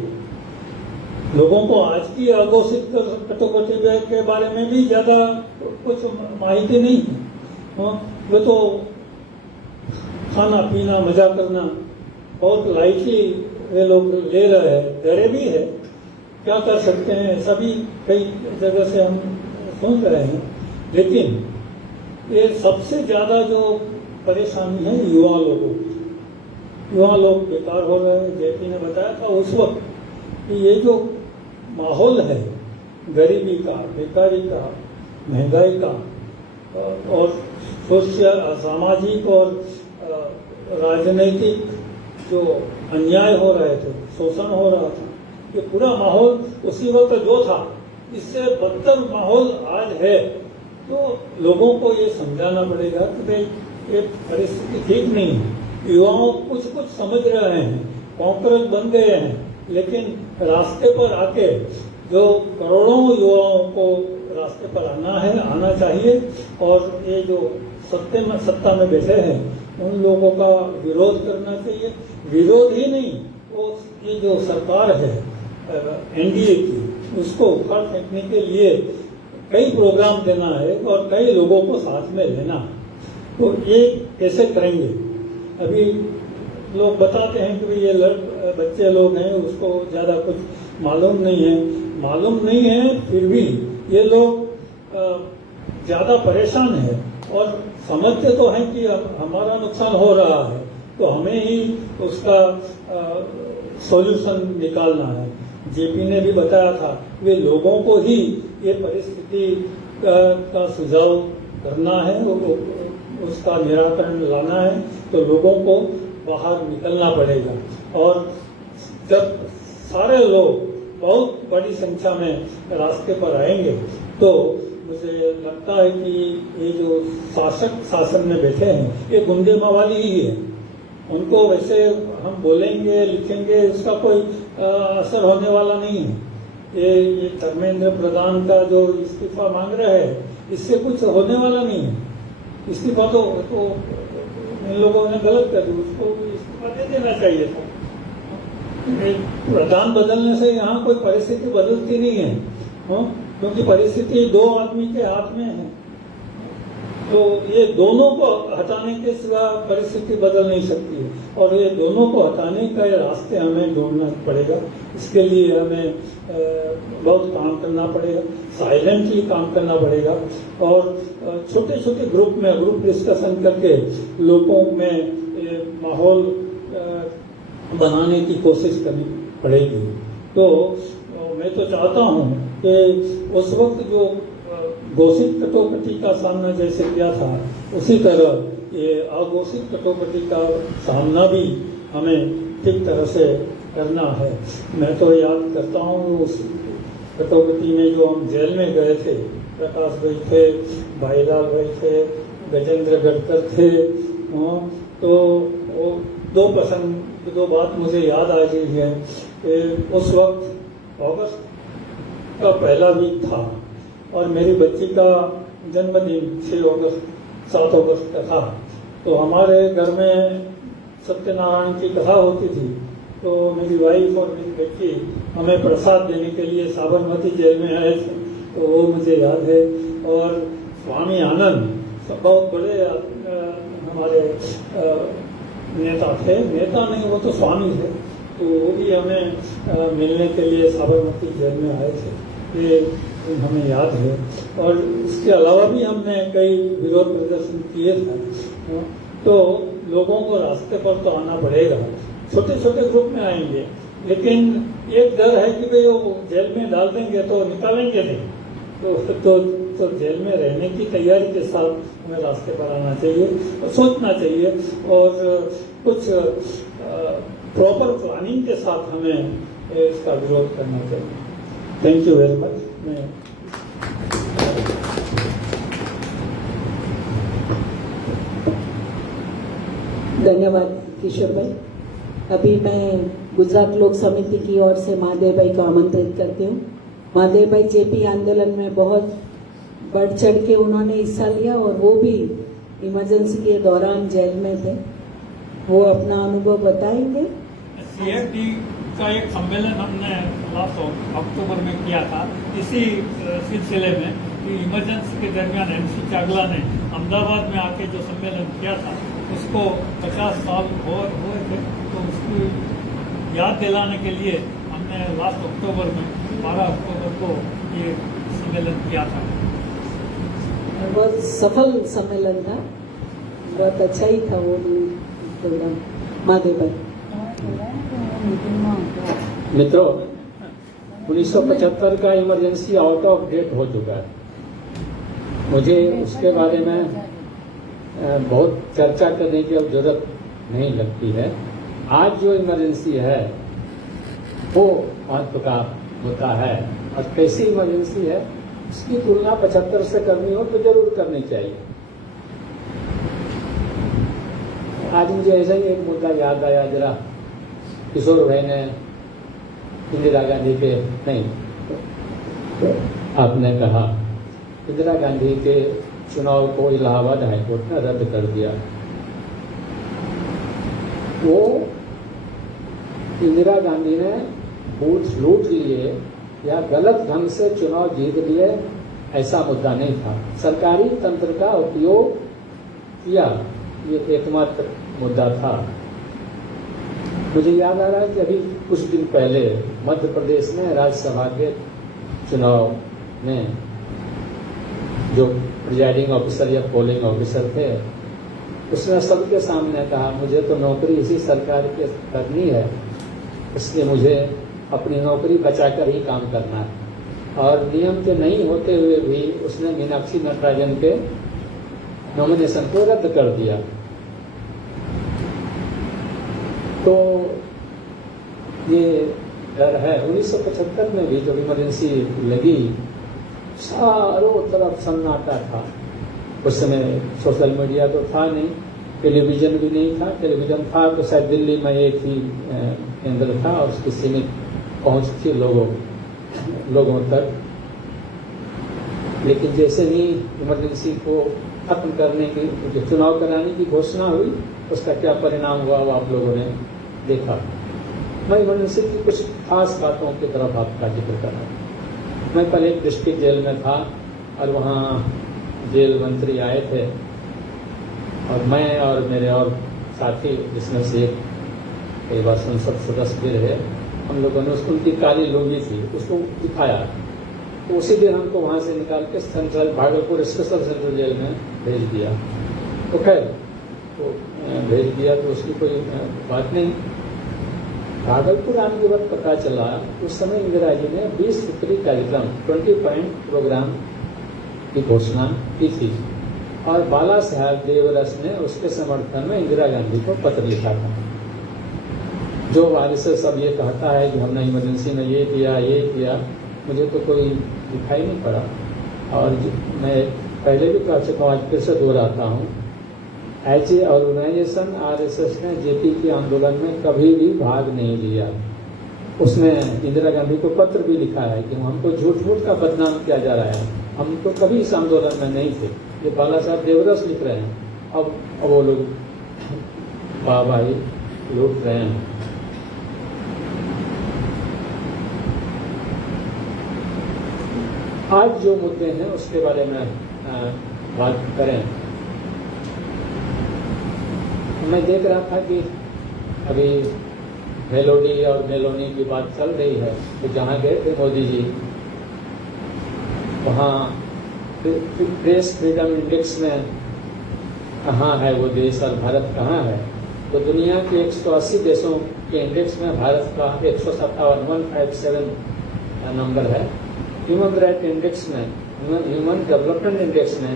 लोगों को आज की अघोषित कटोकटी के बारे में भी ज्यादा कुछ माहिती नहीं है। वे तो खाना पीना मजा करना बहुत लाइटली वे लोग ले रहे हैं, डरे भी है, क्या कर सकते हैं, ऐसा भी कई जगह से हम सुन रहे हैं। लेकिन ये सबसे ज्यादा जो परेशानी है युवा लोगों की, युवा लोग बेकार हो रहे हैं। जेपी ने बताया था उस वक्त कि ये जो माहौल है गरीबी का, बेकारी का, महंगाई का और सोशल, सामाजिक और राजनीतिक जो अन्याय हो रहे थे, शोषण हो रहा था, ये पूरा माहौल उसी वक्त जो था, इससे बदतर माहौल आज है। तो लोगों को ये समझाना पड़ेगा कि भाई ये परिस्थिति ठीक नहीं है। युवाओं कुछ समझ रहे हैं, कॉन्करर बन गए हैं, लेकिन रास्ते पर आके जो करोड़ों युवाओं को रास्ते पर आना चाहिए, और ये जो सत्ता में बैठे हैं उन लोगों का विरोध करना चाहिए। विरोध ही नहीं, वो ये जो सरकार है एनडीए की, उसको उखाड़ फेंकने के लिए कई प्रोग्राम देना है और कई लोगों को साथ में लेना है। तो ये कैसे करेंगे? अभी लोग बताते हैं कि भाई ये बच्चे लोग हैं, उसको ज्यादा कुछ मालूम नहीं है, फिर भी ये लोग ज्यादा परेशान है और समझते तो हैं कि हमारा नुकसान हो रहा है, तो हमें ही उसका सॉल्यूशन निकालना है। जेपी ने भी बताया था, वे लोगों को ही ये परिस्थिति का सुझाव करना है, उसका निराकरण लाना है, तो लोगों को बाहर निकलना पड़ेगा। और जब सारे लोग बहुत बड़ी संख्या में रास्ते पर आएंगे तो मुझे लगता है कि ये जो शासन में बैठे हैं ये गुंडे मवाली ही है। उनको वैसे हम बोलेंगे लिखेंगे उसका कोई असर होने वाला नहीं है। ये धर्मेंद्र प्रधान का जो इस्तीफा मांग रहे हैं, इससे कुछ होने वाला नहीं है। इस्तीफा तो इन लोगों ने गलत कर दी, उसको इस्तीफा दे देना चाहिए था। प्रधान बदलने से यहाँ कोई परिस्थिति बदलती नहीं है, क्योंकि परिस्थिति दो आदमी के हाथ में है। तो ये दोनों को हटाने के सिवा परिस्थिति बदल नहीं सकती है, और ये दोनों को हटाने का रास्ते हमें ढूंढना पड़ेगा। इसके लिए हमें बहुत काम करना पड़ेगा, साइलेंटली काम करना पड़ेगा, और छोटे छोटे ग्रुप डिस्कशन करके लोगों में माहौल बनाने की कोशिश करनी पड़ेगी। तो मैं तो चाहता हूँ कि उस वक्त जो घोषित कटौकटी का सामना जैसे किया था, उसी तरह ये अघोषित कटौकटी का सामना भी हमें ठीक तरह से करना है। मैं तो याद करता हूँ उस कटौकटी में जो हम जेल में गए थे, प्रकाश भाई थे, भाईलाल भाई थे, गजेंद्र गडकर थे, तो दो बात मुझे याद आ रही है। उस वक्त अगस्त का पहला वीक था और मेरी बच्ची का जन्मदिन 7 अगस्त का था। तो हमारे घर में सत्यनारायण की कथा होती थी, तो मेरी वाइफ और मेरी बच्ची हमें प्रसाद देने के लिए साबरमती जेल में आए थे, तो वो मुझे याद है। और स्वामी आनंद बहुत बड़े हमारे नेता थे, नेता नहीं वो तो स्वामी थे, तो वो भी हमें मिलने के लिए साबरमती जेल में आए थे, ये हमें याद है। और इसके अलावा भी हमने कई विरोध प्रदर्शन किए थे। तो लोगों को रास्ते पर तो आना पड़ेगा, छोटे छोटे ग्रुप में आएंगे, लेकिन एक डर है कि भाई वो जेल में डाल देंगे तो निकालेंगे नहीं, तो जेल में रहने की तैयारी के साथ हमें रास्ते पर आना चाहिए और सोचना चाहिए, और कुछ प्रॉपर प्लानिंग के साथ हमें इसका विरोध करना चाहिए। Thank you very much. धन्यवाद किशोर भाई। अभी मैं गुजरात लोक समिति की ओर से महादेव भाई को आमंत्रित करती हूँ। महादेव भाई जेपी आंदोलन में बहुत बढ़ चढ़ के उन्होंने हिस्सा लिया, और वो भी इमरजेंसी के दौरान जेल में थे। वो अपना अनुभव बताएंगे। CFD का एक सम्मेलन हमने लास्ट अक्टूबर में किया था, इसी सिलसिले में कि इमरजेंसी के दरमियान MC चागला ने अहमदाबाद में आके जो सम्मेलन किया था, उसको 50 साल हुए थे, तो उसकी याद दिलाने के लिए हमने लास्ट अक्टूबर में 12 अक्टूबर को ये सम्मेलन किया था। बहुत सफल सम्मेलन था, बहुत अच्छा ही था वो प्रोग्राम। महादेव भाई। मित्रों, 1975 का इमरजेंसी आउट ऑफ डेट हो चुका है। मुझे उसके बारे में बहुत चर्चा करने की अब जरूरत नहीं लगती है। आज जो इमरजेंसी है वो महत्व का होता है, और कैसी इमरजेंसी है उसकी तुलना 75 से करनी हो तो जरूर करनी चाहिए। आज मुझे ऐसा ही एक मुद्दा याद आया, जरा किशोर भाई ने इंदिरा गांधी के नहीं, आपने कहा इंदिरा गांधी के चुनाव को इलाहाबाद हाईकोर्ट ने रद्द कर दिया। वो इंदिरा गांधी ने बूथ लूट लिए या गलत ढंग से चुनाव जीत लिए, ऐसा मुद्दा नहीं था। सरकारी तंत्र का उपयोग किया, ये एकमात्र मुद्दा था। मुझे याद आ रहा है कि अभी कुछ दिन पहले मध्य प्रदेश में राज्यसभा के चुनाव में जो प्रिजाइडिंग ऑफिसर या पोलिंग ऑफिसर थे, उसने सबके सामने कहा मुझे तो नौकरी इसी सरकार की करनी है, इसलिए मुझे अपनी नौकरी बचाकर ही काम करना है। और नियम के नहीं होते हुए भी उसने मीनाक्षी नटराजन के नॉमिनेशन को रद्द कर दिया। तो ये डर है। 1975 में भी जब इमरजेंसी लगी, चारों तरफ सन्नाटा था। उस समय सोशल मीडिया तो था नहीं, टेलीविजन भी नहीं था। टेलीविजन था तो शायद दिल्ली में एक ही केंद्र था और उसकी सीमित पहुंच थी लोगों तक। लेकिन जैसे ही इमरजेंसी को खत्म करने की, जो चुनाव कराने की घोषणा हुई, उसका क्या परिणाम हुआ वो आप लोगों ने देखा। मैं इमरजेंसी की कुछ खास बातों की तरफ आपका जिक्र कर रहा हूँ। मैं पहले एक डिस्ट्रिक्ट जेल में था और वहाँ जेल मंत्री आए थे और मैं और मेरे और साथी, जिसमें से एक कई बार संसद सदस्य भी रहे, हम लोगों ने उसको, उनकी काली लुंगी थी, उसको दिखाया। तो उसी दिन हमको वहाँ से निकाल के central Bhagalpur special central jail में भेज दिया। तो खैर तो भेज दिया तो उसकी कोई बात नहीं। भागलपुर आने के बाद पता चला उस समय इंदिरा जी ने 20 सूत्री कार्यक्रम 20 पॉइंट प्रोग्राम की घोषणा की थी और बाला साहब देवरस ने उसके समर्थन में इंदिरा गांधी को पत्र लिखा था। जो वारिस सब ये कहता है कि हमने इमरजेंसी में ये किया, मुझे तो कोई दिखाई नहीं पड़ा। और मैं पहले भी कह चुका हूँ, आज फिर से दोहराता हूँ, एच ए ऑर्गेनाइजेशन आरएसएस ने जेपी के आंदोलन में कभी भी भाग नहीं लिया। उसने इंदिरा गांधी को पत्र भी लिखा है कि हमको झूठ का बदनाम किया जा रहा है, हम तो कभी इस आंदोलन में नहीं थे। ये बाला साहब देवरस लिख रहे हैं। अब वो लोग वाहवाही लूट रहे हैं। आज जो मुद्दे हैं उसके बारे में बात करें। मैं देख रहा था कि अभी मेलोडी और मेलोनी की बात चल रही है, तो जहाँ गए थे मोदी जी, वहाँ प्रेस फ्रीडम इंडेक्स में कहाँ है वो देश और भारत कहाँ है। तो दुनिया के 180 देशों के इंडेक्स में भारत का 157 नंबर है। ह्यूमन राइट इंडेक्स में, ह्यूमन डेवलपमेंट इंडेक्स में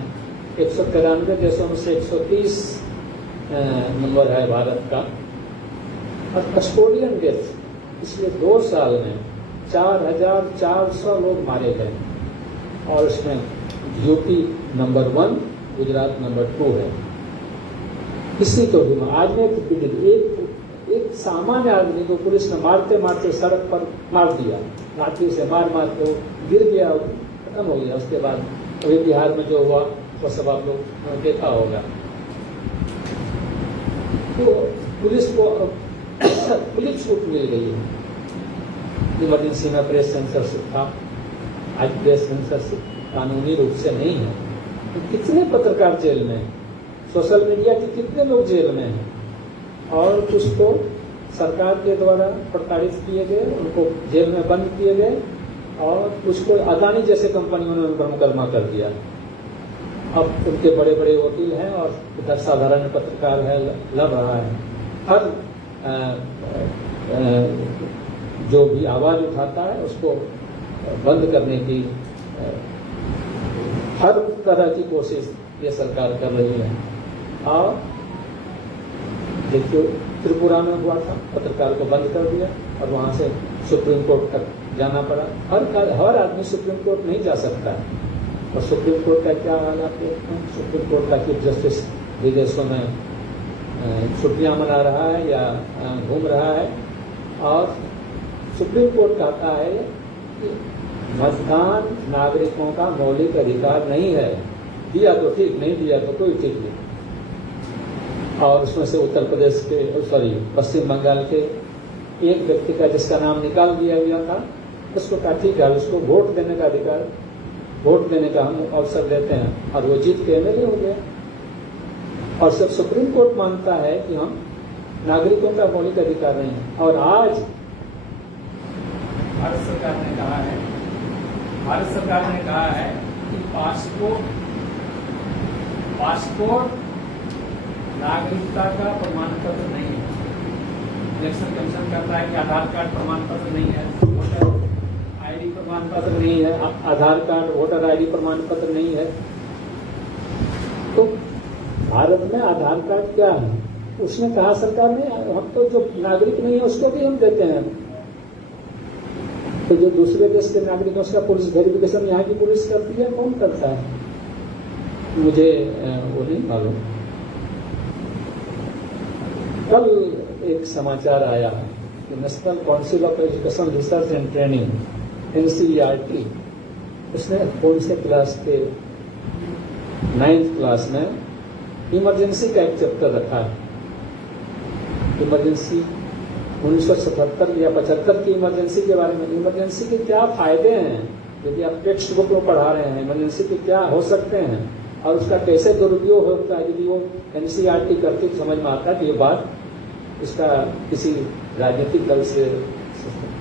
193 देशों में से 130 नंबर है भारत का। और कस्टोडियन डेथ पिछले 2 साल में 4,400 लोग मारे गए और उसमें यूपी नंबर 1, गुजरात नंबर 2 है। किसी को भी आज में एक सामान्य आदमी को पुलिस ने मारते मारते सड़क पर मार दिया, लाठी से मार के गिर गया, खत्म हो गया। उसके बाद अभी बिहार में जो हुआ वो सब आप लोग देखा होगा। तो पुलिस को पुलिस छूट मिल गई है। इमरजेंसी में प्रेस सेंसरशिप था, आज प्रेस सेंसरशिप कानूनी रूप से नहीं है। तो कितने पत्रकार जेल में हैं, सोशल मीडिया के कितने लोग जेल में हैं, और कुछ तो सरकार के द्वारा प्रताड़ित किए गए, उनको जेल में बंद किए गए, और कुछ को अदानी जैसे कंपनियों ने उनका मुकदमा कर दिया। अब उनके बड़े बड़े वकील हैं और इधर साधारण पत्रकार है, लड़ रहा है। हर जो भी आवाज उठाता है उसको बंद करने की हर तरह की कोशिश ये सरकार कर रही है। और देखिए त्रिपुरा में हुआ था, पत्रकार को बंद कर दिया और वहां से सुप्रीम कोर्ट तक जाना पड़ा। हर आदमी सुप्रीम कोर्ट नहीं जा सकता है। और सुप्रीम कोर्ट का क्या हाल है? सुप्रीम कोर्ट का चीफ जस्टिस विदेशों में छुट्टियां मना रहा है या घूम रहा है, और सुप्रीम कोर्ट कहता है कि मतदान नागरिकों का मौलिक अधिकार नहीं है। दिया तो ठीक, नहीं दिया तो कोई ठीक नहीं। और उसमें से उत्तर प्रदेश के पश्चिम बंगाल के एक व्यक्ति का जिसका नाम निकाल दिया गया था, उसको कहा ठीक है, उसको वोट देने का अधिकार, वोट देने का हम अवसर देते हैं, और वो जीत के एमएलए हो गया। और सिर्फ सुप्रीम कोर्ट मानता है कि हम नागरिकों का मौलिक अधिकार नहीं है। और आज भारत सरकार ने कहा है कि पासपोर्ट नागरिकता का प्रमाण पत्र नहीं है। इलेक्शन कमीशन कहता है कि आधार कार्ड प्रमाण पत्र नहीं है, वोटर आईडी प्रमाण पत्र नहीं है, आधार कार्ड वोटर आईडी प्रमाण पत्र नहीं है। तो भारत में आधार कार्ड क्या है? उसने कहा सरकार ने हम तो जो नागरिक नहीं है उसको भी हम देते हैं। तो जो दूसरे देश के नागरिक है उसका पुलिस वेरिफिकेशन यहाँ की पुलिस करती है, कौन करता है? मुझे वो नहीं मालूम। कल एक समाचार आया कि national council of education research and training NCERT उसने कौन से क्लास के 9th क्लास में इमरजेंसी का एक चैप्टर रखा है। इमरजेंसी 1977 या 75 की इमरजेंसी के बारे में, इमरजेंसी के क्या फायदे हैं यदि आप टेक्स्ट बुक में पढ़ा रहे हैं, इमरजेंसी के क्या हो सकते हैं और उसका कैसे दुरुपयोग होता है। यदि वो NCERT करती तो समझ में आता है कि ये बात इसका किसी राजनीतिक दल से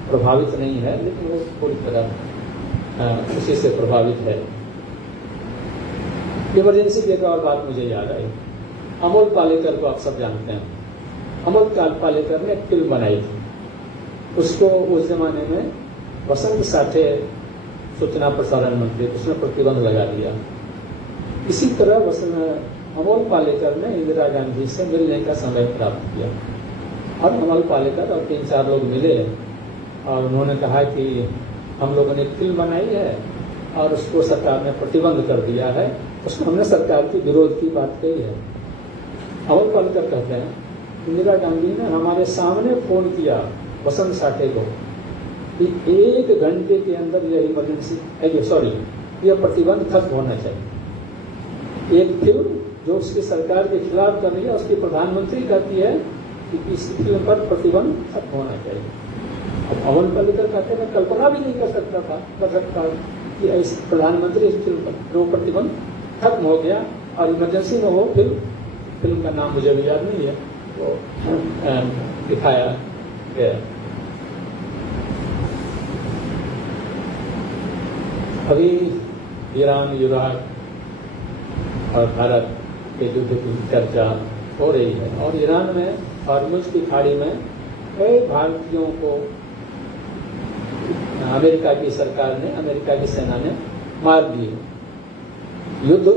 प्रभावित नहीं है, लेकिन वो पूरी तरह उसी से प्रभावित है। इमरजेंसी की एक और बात मुझे याद आई। अमोल पालेकर को आप सब जानते हैं। अमोल पालेकर ने एक फिल्म बनाई थी, उसको उस जमाने में वसंत साठे सूचना प्रसारण मंत्री, उसने प्रतिबंध लगा दिया। इसी तरह अमोल पालेकर ने इंदिरा गांधी से मिलने का समय प्राप्त किया और अमोल पालेकर और 3-4 लोग मिले और उन्होंने कहा कि हम लोगों ने एक फिल्म बनाई है और उसको सरकार ने प्रतिबंध कर दिया है। उसको हमने सरकार के विरोध की बात कही है। अमोल पालेकर कहते हैं इंदिरा गांधी ने हमारे सामने फोन किया वसंत साठे को कि 1 घंटे के अंदर यह प्रतिबंध खत्म होना चाहिए। एक फिल्म जो उसकी सरकार के खिलाफ कर रही है, उसकी प्रधानमंत्री कहती है कि इस फिल्म पर प्रतिबंध खत्म होना चाहिए। अब अमोल पालेकर कहते हैं कल्पना भी नहीं कर सकता कि ऐसे प्रधानमंत्री इस फिल्म पर वो प्रतिबंध खत्म हो गया और इमरजेंसी में वो फिल्म का नाम मुझे भी याद नहीं है, वो दिखाया गया। अभी ईरान, इराक और भारत के युद्ध की चर्चा हो रही है और ईरान में हॉर्मुज़ की खाड़ी में कई भारतीयों को अमेरिका की सरकार ने, अमेरिका की सेना ने मार दिए। युद्ध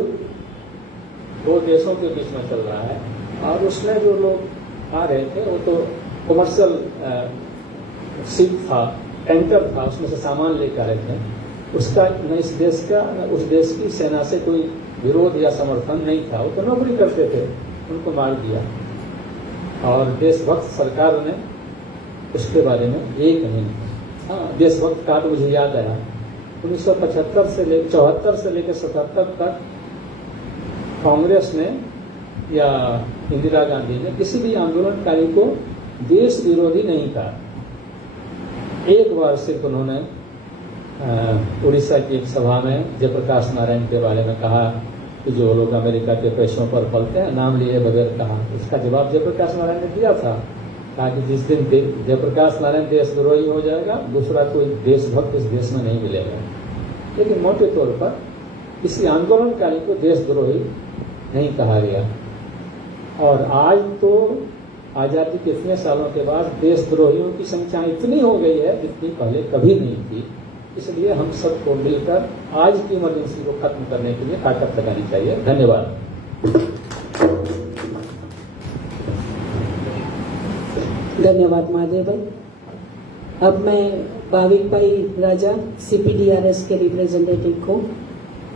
2 देशों के बीच में चल रहा है और उसमें जो लोग आ रहे थे वो तो कमर्शियल शिप था, टैंकर था, उसमें से सामान लेकर आ रहे थे। उसका न इस देश का न उस देश की सेना से कोई विरोध या समर्थन नहीं था, वो तो नौकरी करते थे, उनको मार दिया। और देशभक्त सरकार ने उसके बारे में एक नहीं, देशभक्त का तो मुझे याद आया 1974 से लेकर 77 तक कांग्रेस ने या इंदिरा गांधी ने किसी भी आंदोलनकारी को देश विरोधी नहीं कहा। एक बार सिर्फ उन्होंने उड़ीसा की एक सभा में जयप्रकाश नारायण के बारे में कहा कि जो लोग अमेरिका के पैसों पर पलते हैं, नाम लिए बगैर कहा। इसका जवाब जयप्रकाश नारायण ने दिया था, कहा कि जिस दिन जयप्रकाश नारायण देशद्रोही हो जाएगा, दूसरा कोई देशभक्त इस देश में नहीं मिलेगा। लेकिन मोटे तौर पर किसी आंदोलनकारी को देशद्रोही नहीं कहा गया। और आज तो आजादी के इतने सालों के बाद देशद्रोहियों की संख्या इतनी हो गई है जितनी पहले कभी नहीं थी। इसलिए हम सबको मिलकर आज की इमरजेंसी को खत्म करने के लिए ताकत लगानी चाहिए। धन्यवाद। धन्यवाद महादेव भाई। अब मैं भाविक भाई राजा CPDRS के रिप्रेजेंटेटिव को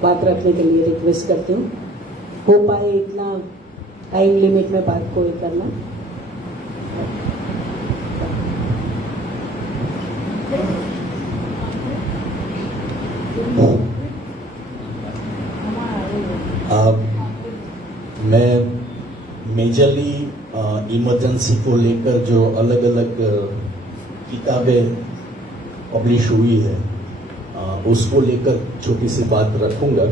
बात रखने के लिए रिक्वेस्ट करती हूँ। हो पाए इतना टाइम लिमिट में बात को करना। मैं मेजरली इमरजेंसी को लेकर जो अलग अलग किताबें पब्लिश हुई है उसको लेकर छोटी सी बात रखूंगा,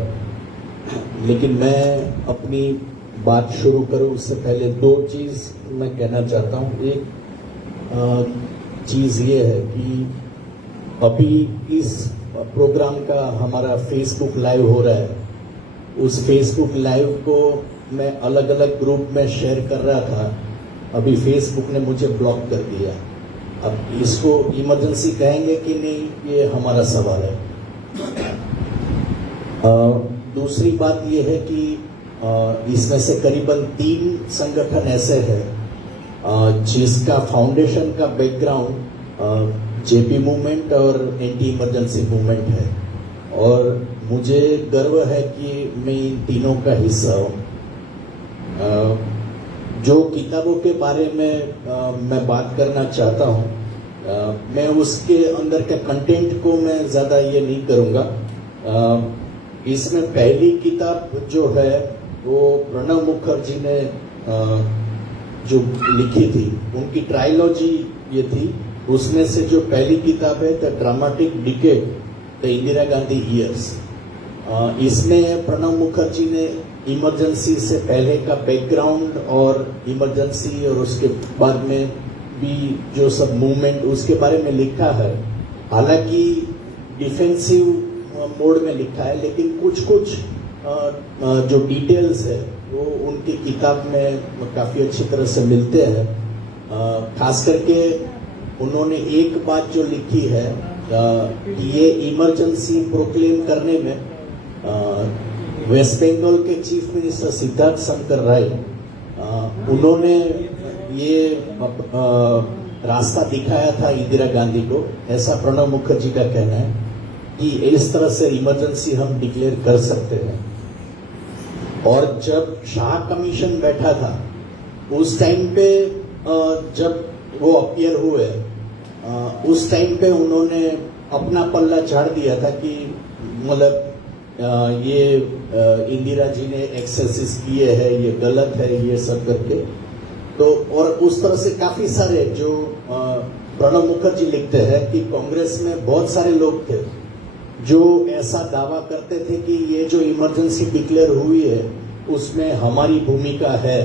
लेकिन मैं अपनी बात शुरू करूं उससे पहले दो चीज मैं कहना चाहता हूं। एक चीज ये है कि अभी इस प्रोग्राम का हमारा फेसबुक लाइव हो रहा है। उस फेसबुक लाइव को मैं अलग अलग ग्रुप में शेयर कर रहा था, अभी फेसबुक ने मुझे ब्लॉक कर दिया। अब इसको इमरजेंसी कहेंगे कि नहीं, ये हमारा सवाल है। दूसरी बात ये है कि इसमें से करीबन 3 संगठन ऐसे हैं जिसका फाउंडेशन का बैकग्राउंड जेपी मूवमेंट और एंटी इमरजेंसी मूवमेंट है, और मुझे गर्व है कि मैं इन तीनों का हिस्सा हूँ। जो किताबों के बारे में मैं बात करना चाहता हूँ, मैं उसके अंदर के कंटेंट को मैं ज़्यादा ये नहीं करूँगा। इसमें पहली किताब जो है वो प्रणव मुखर्जी ने जो लिखी थी, उनकी ट्रायलॉजी ये थी। उसमें से जो पहली किताब है the dramatic decade the Indira Gandhi years, इसमें प्रणव मुखर्जी ने इमरजेंसी से पहले का बैकग्राउंड और इमरजेंसी और उसके बाद में भी जो सब मूवमेंट उसके बारे में लिखा है। हालांकि डिफेंसिव मोड में लिखा है, लेकिन कुछ कुछ जो डिटेल्स है वो उनकी किताब में काफ़ी अच्छी तरह से मिलते हैं। खास करके उन्होंने एक बात जो लिखी है कि ये इमरजेंसी प्रोक्लेम करने में वेस्ट बंगाल के चीफ मिनिस्टर सिद्धार्थ शंकर राय उन्होंने ये रास्ता दिखाया था इंदिरा गांधी को, ऐसा प्रणब मुखर्जी का कहना है कि इस तरह से इमरजेंसी हम डिक्लेयर कर सकते हैं। और जब शाह कमीशन बैठा था उस टाइम पे जब वो अपीयर हुए उस टाइम पे उन्होंने अपना पल्ला झाड़ दिया था कि मतलब ये इंदिरा जी ने एक्सेसिस किए हैं, ये गलत है, ये सब करके। तो और उस तरह से काफी सारे जो प्रणब मुखर्जी लिखते हैं कि कांग्रेस में बहुत सारे लोग थे जो ऐसा दावा करते थे कि ये जो इमरजेंसी डिक्लेयर हुई है उसमें हमारी भूमिका है,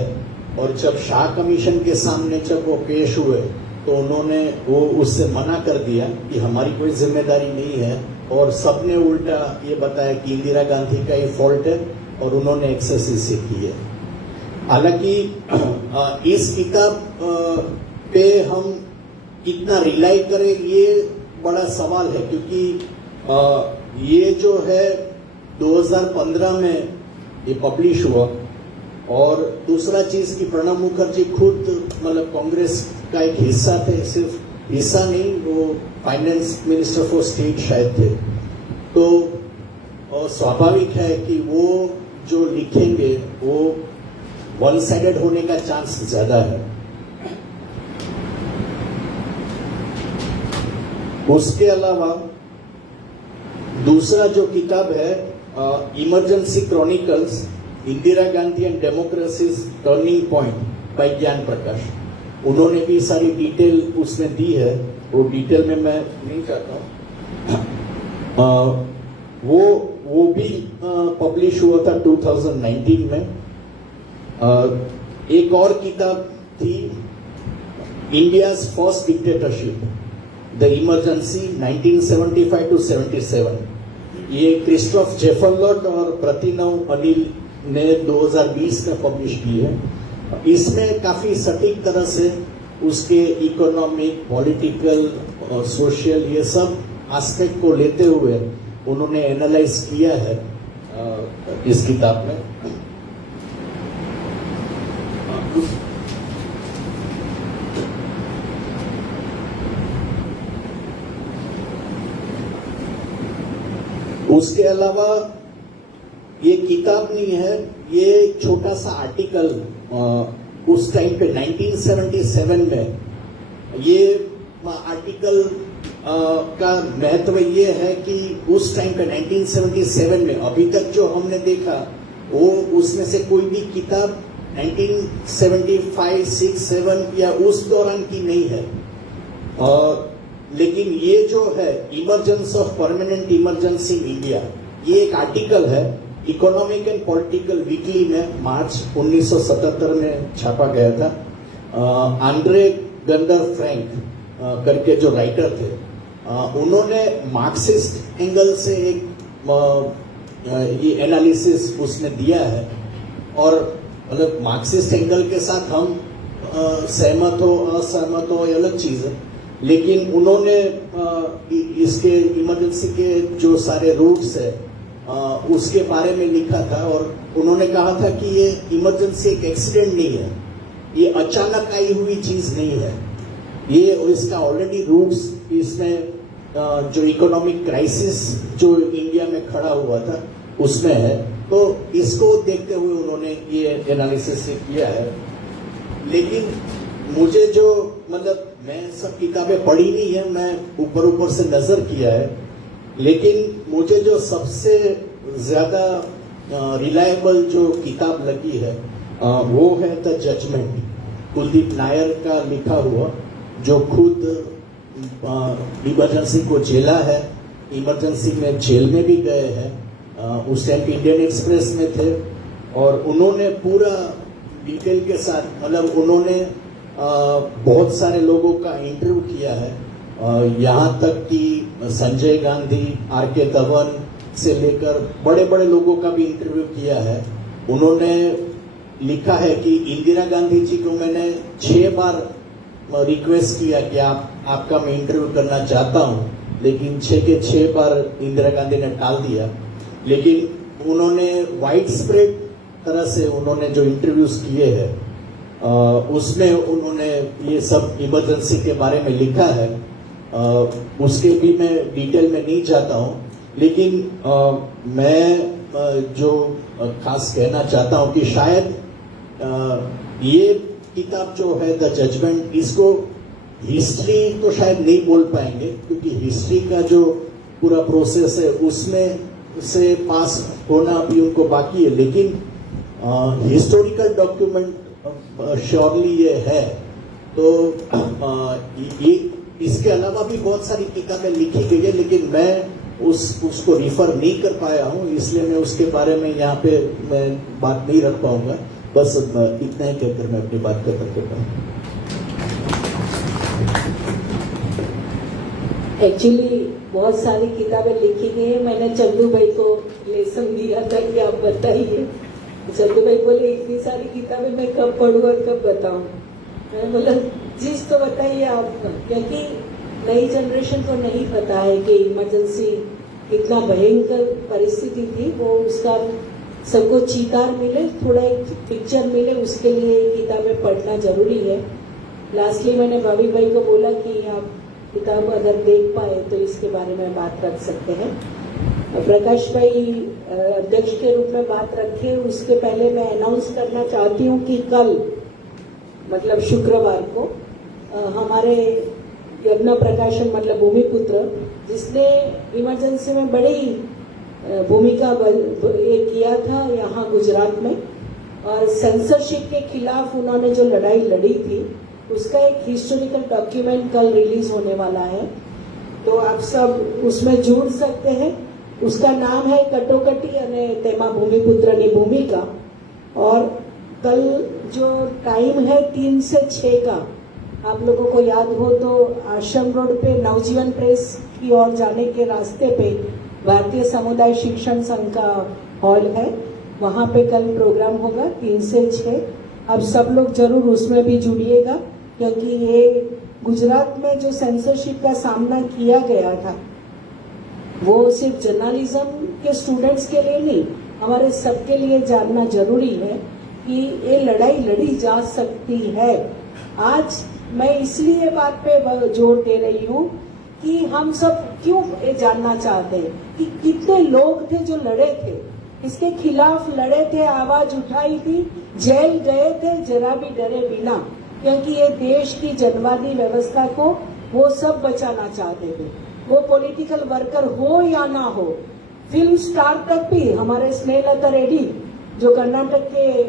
और जब शाह कमीशन के सामने जब वो पेश हुए तो उन्होंने वो उससे मना कर दिया कि हमारी कोई जिम्मेदारी नहीं है, और सबने उल्टा ये बताया कि इंदिरा गांधी का ही फॉल्ट है और उन्होंने एक्सेस से की है। हालांकि इस किताब पे हम कितना रिलाई करें ये बड़ा सवाल है, क्योंकि ये जो है 2015 में ये पब्लिश हुआ, और दूसरा चीज कि प्रणब मुखर्जी खुद मतलब कांग्रेस का एक हिस्सा थे, सिर्फ हिस्सा नहीं, वो फाइनेंस मिनिस्टर फॉर स्टेट शायद थे। तो स्वाभाविक है कि वो जो लिखेंगे वो वन साइडेड होने का चांस ज्यादा है। उसके अलावा दूसरा जो किताब है emergency chronicles Indira Gandhi and democracies turning point by ज्ञान प्रकाश, उन्होंने भी सारी डिटेल उसमें दी है, वो डिटेल में मैं नहीं चाहता हूँ। वो भी पब्लिश हुआ था 2019 में। एक और किताब थी India's first dictatorship the emergency 1975 to 77, ये क्रिस्टोफ जेफरलॉट और प्रतिनव अनिल ने 2020 में पब्लिश की है। इसमें काफी सटीक तरह से उसके इकोनॉमिक, पॉलिटिकल और सोशल ये सब एस्पेक्ट को लेते हुए उन्होंने एनालाइज किया है इस किताब में। उसके अलावा ये किताब नहीं है, ये छोटा सा आर्टिकल उस टाइम पे 1977 में, ये आर्टिकल का महत्व ये है कि उस टाइम पे 1977 में अभी तक जो हमने देखा वो उसमें से कोई भी किताब 1975, 6, 7 या उस दौरान की नहीं है। लेकिन ये जो है emergence of permanent emergency in India, ये एक आर्टिकल है इकोनॉमिक एंड पॉलिटिकल वीकली में मार्च 1977 में छापा गया था। आंड्रे गंडर फ्रैंक करके जो राइटर थे, उन्होंने मार्क्सिस्ट एंगल से एक ये एनालिसिस उसने दिया है। और मतलब मार्क्सिस्ट एंगल के साथ हम सहमत हो असहमत हो ये अलग चीज है, लेकिन उन्होंने इसके इमरजेंसी के जो सारे रूट्स है उसके बारे में लिखा था। और उन्होंने कहा था कि ये इमरजेंसी एक एक्सीडेंट नहीं है, ये अचानक आई हुई चीज नहीं है, ये इसका ऑलरेडी रूट्स इसमें जो इकोनॉमिक क्राइसिस जो इंडिया में खड़ा हुआ था उसमें है। तो इसको देखते हुए उन्होंने ये एनालिसिस किया है। लेकिन मुझे जो मतलब मैं सब किताबें पढ़ी नहीं है, मैं ऊपर ऊपर से नजर किया है, लेकिन मुझे जो सबसे ज्यादा रिलायबल जो किताब लगी है वो है द जजमेंट, कुलदीप नायर का लिखा हुआ, जो खुद इमरजेंसी को झेला है, इमरजेंसी में जेल में भी गए हैं, उस टाइम इंडियन एक्सप्रेस में थे। और उन्होंने पूरा डिटेल के साथ मतलब उन्होंने बहुत सारे लोगों का इंटरव्यू किया है, यहाँ तक कि संजय गांधी, R.K. धवन से लेकर बड़े बड़े लोगों का भी इंटरव्यू किया है। उन्होंने लिखा है कि इंदिरा गांधी जी को मैंने 6 बार रिक्वेस्ट किया कि आपका मैं इंटरव्यू करना चाहता हूं, लेकिन 6 के 6 बार इंदिरा गांधी ने टाल दिया। लेकिन उन्होंने वाइड स्प्रेड तरह से उन्होंने जो इंटरव्यूज किए हैं उसमें उन्होंने ये सब इमरजेंसी के बारे में लिखा है। उसके भी मैं डिटेल में नहीं जाता हूं, लेकिन मैं जो खास कहना चाहता हूं कि शायद ये किताब जो है द जजमेंट, इसको हिस्ट्री तो शायद नहीं बोल पाएंगे क्योंकि हिस्ट्री का जो पूरा प्रोसेस है उसमें से पास होना अभी उनको बाकी है, लेकिन हिस्टोरिकल डॉक्यूमेंट श्योरली ये है। तो ये इसके अलावा भी बहुत सारी किताबें लिखी गई है, लेकिन मैं उसको रिफर नहीं कर पाया हूँ, इसलिए मैं उसके बारे में यहाँ पे मैं बात नहीं रख पाऊंगा। बस इतना ही कहकर मैं अपनी बात खत्म करता हूँ। एक्चुअली बहुत सारी किताबें लिखी गई है। मैंने चंदू भाई को लेसन दिया था कि आप बताइए। चंदू भाई बोले इतनी सारी किताबें मैं कब पढ़ूँ और कब बताऊं। मैं बोला चीज तो बताइए आप, क्योंकि नई जनरेशन को नहीं पता है कि इमरजेंसी इतना भयंकर परिस्थिति थी। वो उसका सबको चीतार मिले, थोड़ा एक पिक्चर मिले, उसके लिए किताबें पढ़ना जरूरी है। लास्टली मैंने भाभी भाई को बोला कि आप किताब अगर देख पाए तो इसके बारे में बात रख सकते हैं। प्रकाश भाई अध्यक्ष के रूप में बात रखे, उसके पहले मैं अनाउंस करना चाहती हूँ कि कल मतलब शुक्रवार को हमारे यज्ञ प्रकाशन मतलब भूमिपुत्र, जिसने इमरजेंसी में बड़ी भूमिका ये किया था यहाँ गुजरात में, और सेंसरशिप के खिलाफ उन्होंने जो लड़ाई लड़ी थी उसका एक हिस्टोरिकल डॉक्यूमेंट कल रिलीज होने वाला है। तो आप सब उसमें जुड़ सकते हैं। उसका नाम है कटोकटी अने तेमा भूमिपुत्रनी भूमिका। और कल जो टाइम है 3 से 6 का, आप लोगों को याद हो तो आश्रम रोड पे नवजीवन प्रेस की ओर जाने के रास्ते पे भारतीय समुदाय शिक्षण संघ का हॉल है, वहां पे कल प्रोग्राम होगा 3 से 6। अब सब लोग जरूर उसमें भी जुड़िएगा, क्योंकि ये गुजरात में जो सेंसरशिप का सामना किया गया था वो सिर्फ जर्नलिज्म के स्टूडेंट्स के लिए नहीं, हमारे सबके लिए जानना जरूरी है कि ये लड़ाई लड़ी जा सकती है। आज मैं इसलिए बात पे जोर दे रही हूँ कि हम सब क्यों ये जानना चाहते हैं कि कितने लोग थे जो लड़े थे, इसके खिलाफ लड़े थे, आवाज उठाई थी, जेल गए थे जरा भी डरे बिना, क्योंकि ये देश की जनवादी व्यवस्था को वो सब बचाना चाहते थे। वो पॉलिटिकल वर्कर हो या ना हो, फिल्म स्टार तक भी, हमारे स्नेहलता रेड्डी जो कर्नाटक के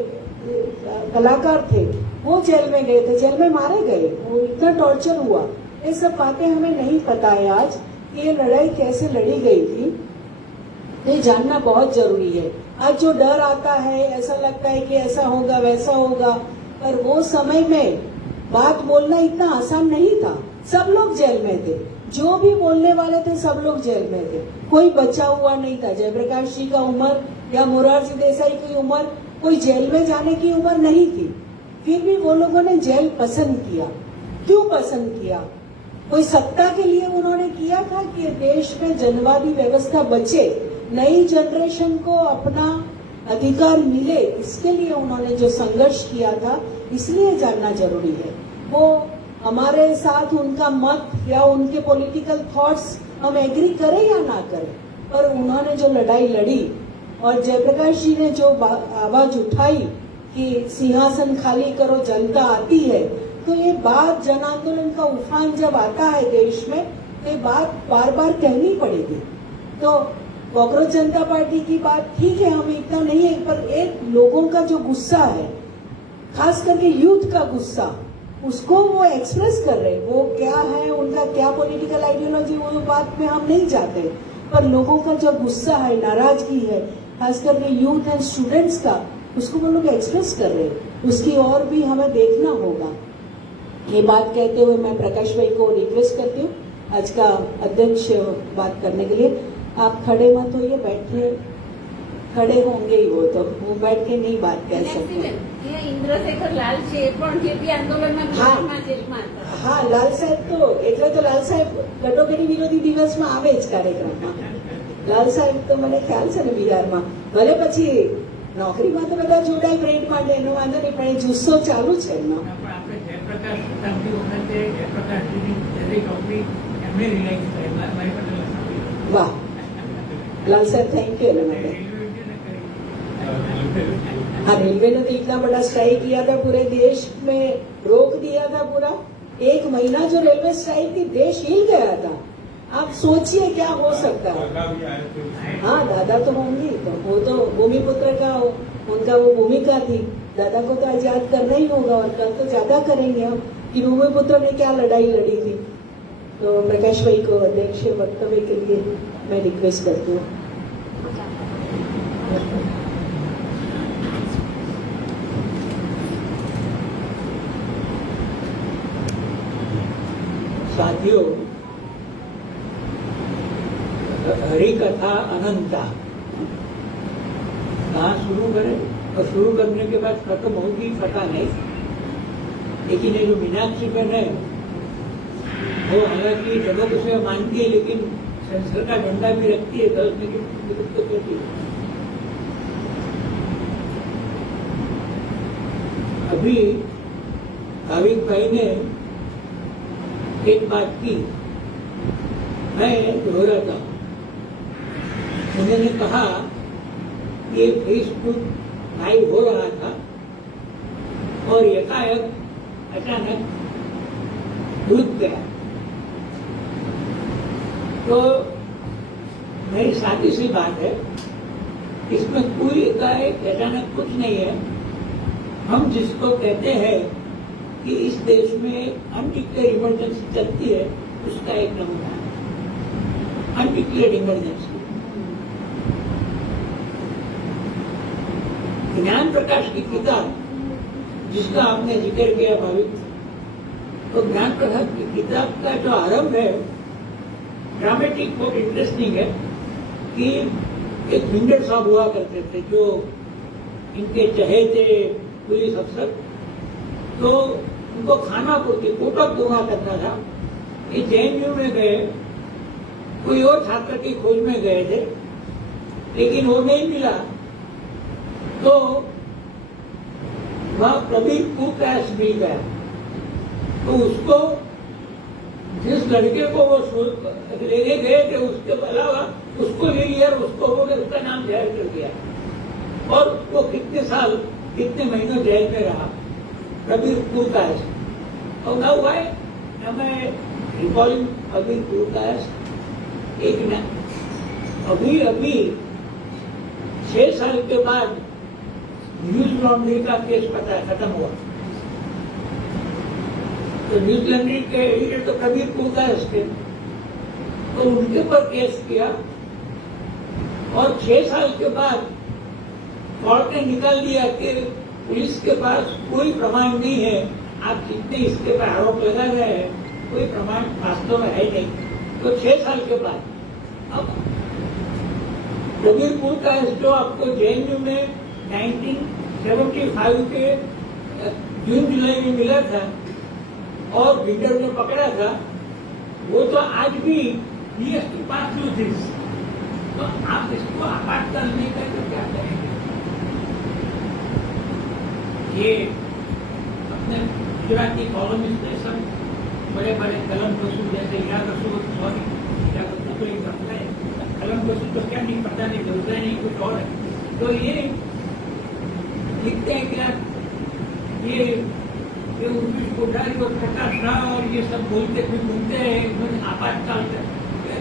कलाकार थे वो जेल में गए थे, जेल में मारे गए, वो इतना टॉर्चर हुआ। ये सब बातें हमें नहीं पता है आज कि ये लड़ाई कैसे लड़ी गई थी। ये जानना बहुत जरूरी है। आज जो डर आता है, ऐसा लगता है कि ऐसा होगा वैसा होगा, पर वो समय में बात बोलना इतना आसान नहीं था। सब लोग जेल में थे, जो भी बोलने वाले थे सब लोग जेल में थे, कोई बचा हुआ नहीं था। जयप्रकाश जी का उम्र या मोरारजी देसाई की उम्र कोई जेल में जाने की उम्र नहीं थी, फिर भी वो लोगों ने जेल पसंद किया। क्यों पसंद किया? कोई सत्ता के लिए उन्होंने किया था कि देश में जनवादी व्यवस्था बचे, नई जनरेशन को अपना अधिकार मिले, इसके लिए उन्होंने जो संघर्ष किया था, इसलिए जानना जरूरी है। वो हमारे साथ उनका मत या उनके पॉलिटिकल थॉट्स हम एग्री करें या ना करें, पर उन्होंने जो लड़ाई लड़ी और जयप्रकाश जी ने जो आवाज उठाई कि सिंहासन खाली करो, जनता आती है, तो ये बात जन आंदोलन का उफान जब आता है देश में, तो ये बात बार बार कहनी पड़ेगी। तो कांग्रेस जनता पार्टी की बात ठीक है, हम इतना नहीं है, पर एक लोगों का जो गुस्सा है, खास करके यूथ का गुस्सा, उसको वो एक्सप्रेस कर रहे। वो क्या है, उनका क्या पॉलिटिकल आइडियोलॉजी, वो बात में हम नहीं जाते, पर लोगों का जो गुस्सा है, नाराजगी है, खास करके यूथ एंड स्टूडेंट्स का, उसको वो लोग एक्सप्रेस कर रहे हैं। उसकी और भी हमें देखना होगा। ये बात कहते हुए मैं प्रकाश भाई को रिक्वेस्ट करती हूँ, आज का अध्यक्ष बात करने के लिए। आप खड़े मत होइए, बैठिए। खड़े होंगे ही वो बैठ के नहीं बात कह सकते। ઇન્દ્રશેખર લાલ છે એ પણ જેપી આંદોલનમાં બિહારમાં જેલમાં હતા. હા, લાલ સાહેબ તો એટલે તો લાલ સાહેબ કટોકટી વિરોધી દિવસમાં આવે જ કાર્યક્રમમાં. લાલ સાહેબ તો મને ખ્યાલ છે ને બિહારમાં, ભલે પછી નોકરીમાં તો બધા જોડાય ગ્રેડ માટે, એનો વાંધો નહીં, પણ એ જુસ્સો ચાલુ છે એમનો. આપણે જયપ્રકાશ શતાબ્દી વખતે જયપ્રકાશજીની દરેક નોકરી એમને રિલાઇઝ કરી મારી પટેલ. વાહ लाल साहब, थैंक यू। हाँ, रेलवे ने तो इतना बड़ा स्ट्राइक किया था, पूरे देश में रोक दिया था पूरा। 1 महीना जो रेलवे स्ट्राइक थी, देश हिल गया था। आप सोचिए क्या हो सकता है। हाँ, दादा तो होंगी, तो वो तो भूमिपुत्र का उनका वो भूमिका थी, दादा को तो आजाद करना ही होगा, और कल तो ज्यादा करेंगे हम कि भूमिपुत्र ने क्या लड़ाई लड़ी थी। तो प्रकाश भाई को अध्यक्ष वक्तव्य के लिए मैं रिक्वेस्ट करती हूँ। साथियों, हरि कथा अनंता, कहाँ शुरू करें और शुरू करने के बाद खत्म होगी पता नहीं, लेकिन ये जो मीनाक्षी बहन है वो हालांकि जगत उसे मानती है, लेकिन सेंसर का झंडा भी रखती है, दस में तो कहती है। अभी भाविक भाई ने एक बात की, मैं दोहराता हूं। उन्होंने कहा ये फेसबुक लाइव हो रहा था और एकाएक अचानक रुक गया। तो मेरी सादी सी बात है, इसमें कोई एकाएक अचानक कुछ नहीं है। हम जिसको कहते हैं कि इस देश में अनडिक्लेयर्ड इमरजेंसी चलती है, उसका एक नमूना है अनडिक्लेयर्ड इमरजेंसी। ज्ञान प्रकाश की किताब जिसका आपने जिक्र किया भाविक, तो ज्ञान प्रकाश की किताब का जो आरंभ है ड्रामेटिक बहुत इंटरेस्टिंग है कि एक मिंडर साहब हुआ करते थे जो इनके चहेते पुलिस अफसर, तो उनको खाना पूर्ति कोटक गुना करना था। ये जेएनयू में गए, कोई और छात्र की खोज में गए थे, लेकिन वो नहीं मिला। तो वह प्रवीण कुकैश मिल गया। तो उसको जिस लड़के को वो लेने गए थे उसके अलावा उसको ले लिया, उसको हो गया, उसका नाम जाहिर कर दिया और वो कितने साल कितने महीनों जेल में रहा, प्रवीण कुकैश। और ना हुआ है ना, मैं रिकॉर्डिंग प्रवीण कुकैश एक ना अभी 6 साल के बाद न्यूज लॉन्ड्री का केस पता खत्म हुआ। तो न्यूज लॉन्ड्री के एडिटर तो प्रवीण कुकैश थे, तो उनके ऊपर केस किया और 6 साल के बाद कोर्ट ने निकाल दिया कि पुलिस के पास कोई प्रमाण नहीं है, आप जितने इसके पर आरोप लगा रहे हैं कोई प्रमाण वास्तव में है नहीं। तो 6 साल के बाद अब कबीरपुर का जो आपको जेएनयू में 1975 के जून जुलाई में मिला था और बिल्डर ने पकड़ा था, वो तो आज भी DSP पास टू दिस। तो आप इसको आपातकाल नहीं करके क्या करेंगे? ये अपने गुजराती कॉलमिस्ट में सब बड़े बड़े कलम कसूर जैसे हीरा कसूर, सॉरी हीरा कसूर तो एक अपना है, कलम कसूर तो क्या नहीं पता नहीं, दूसरा नहीं कुछ और है। तो ये लिखते हैं क्या ये उर्मिश कोठारी और प्रकाश राव और ये सब बोलते फिर बोलते हैं आपातकाल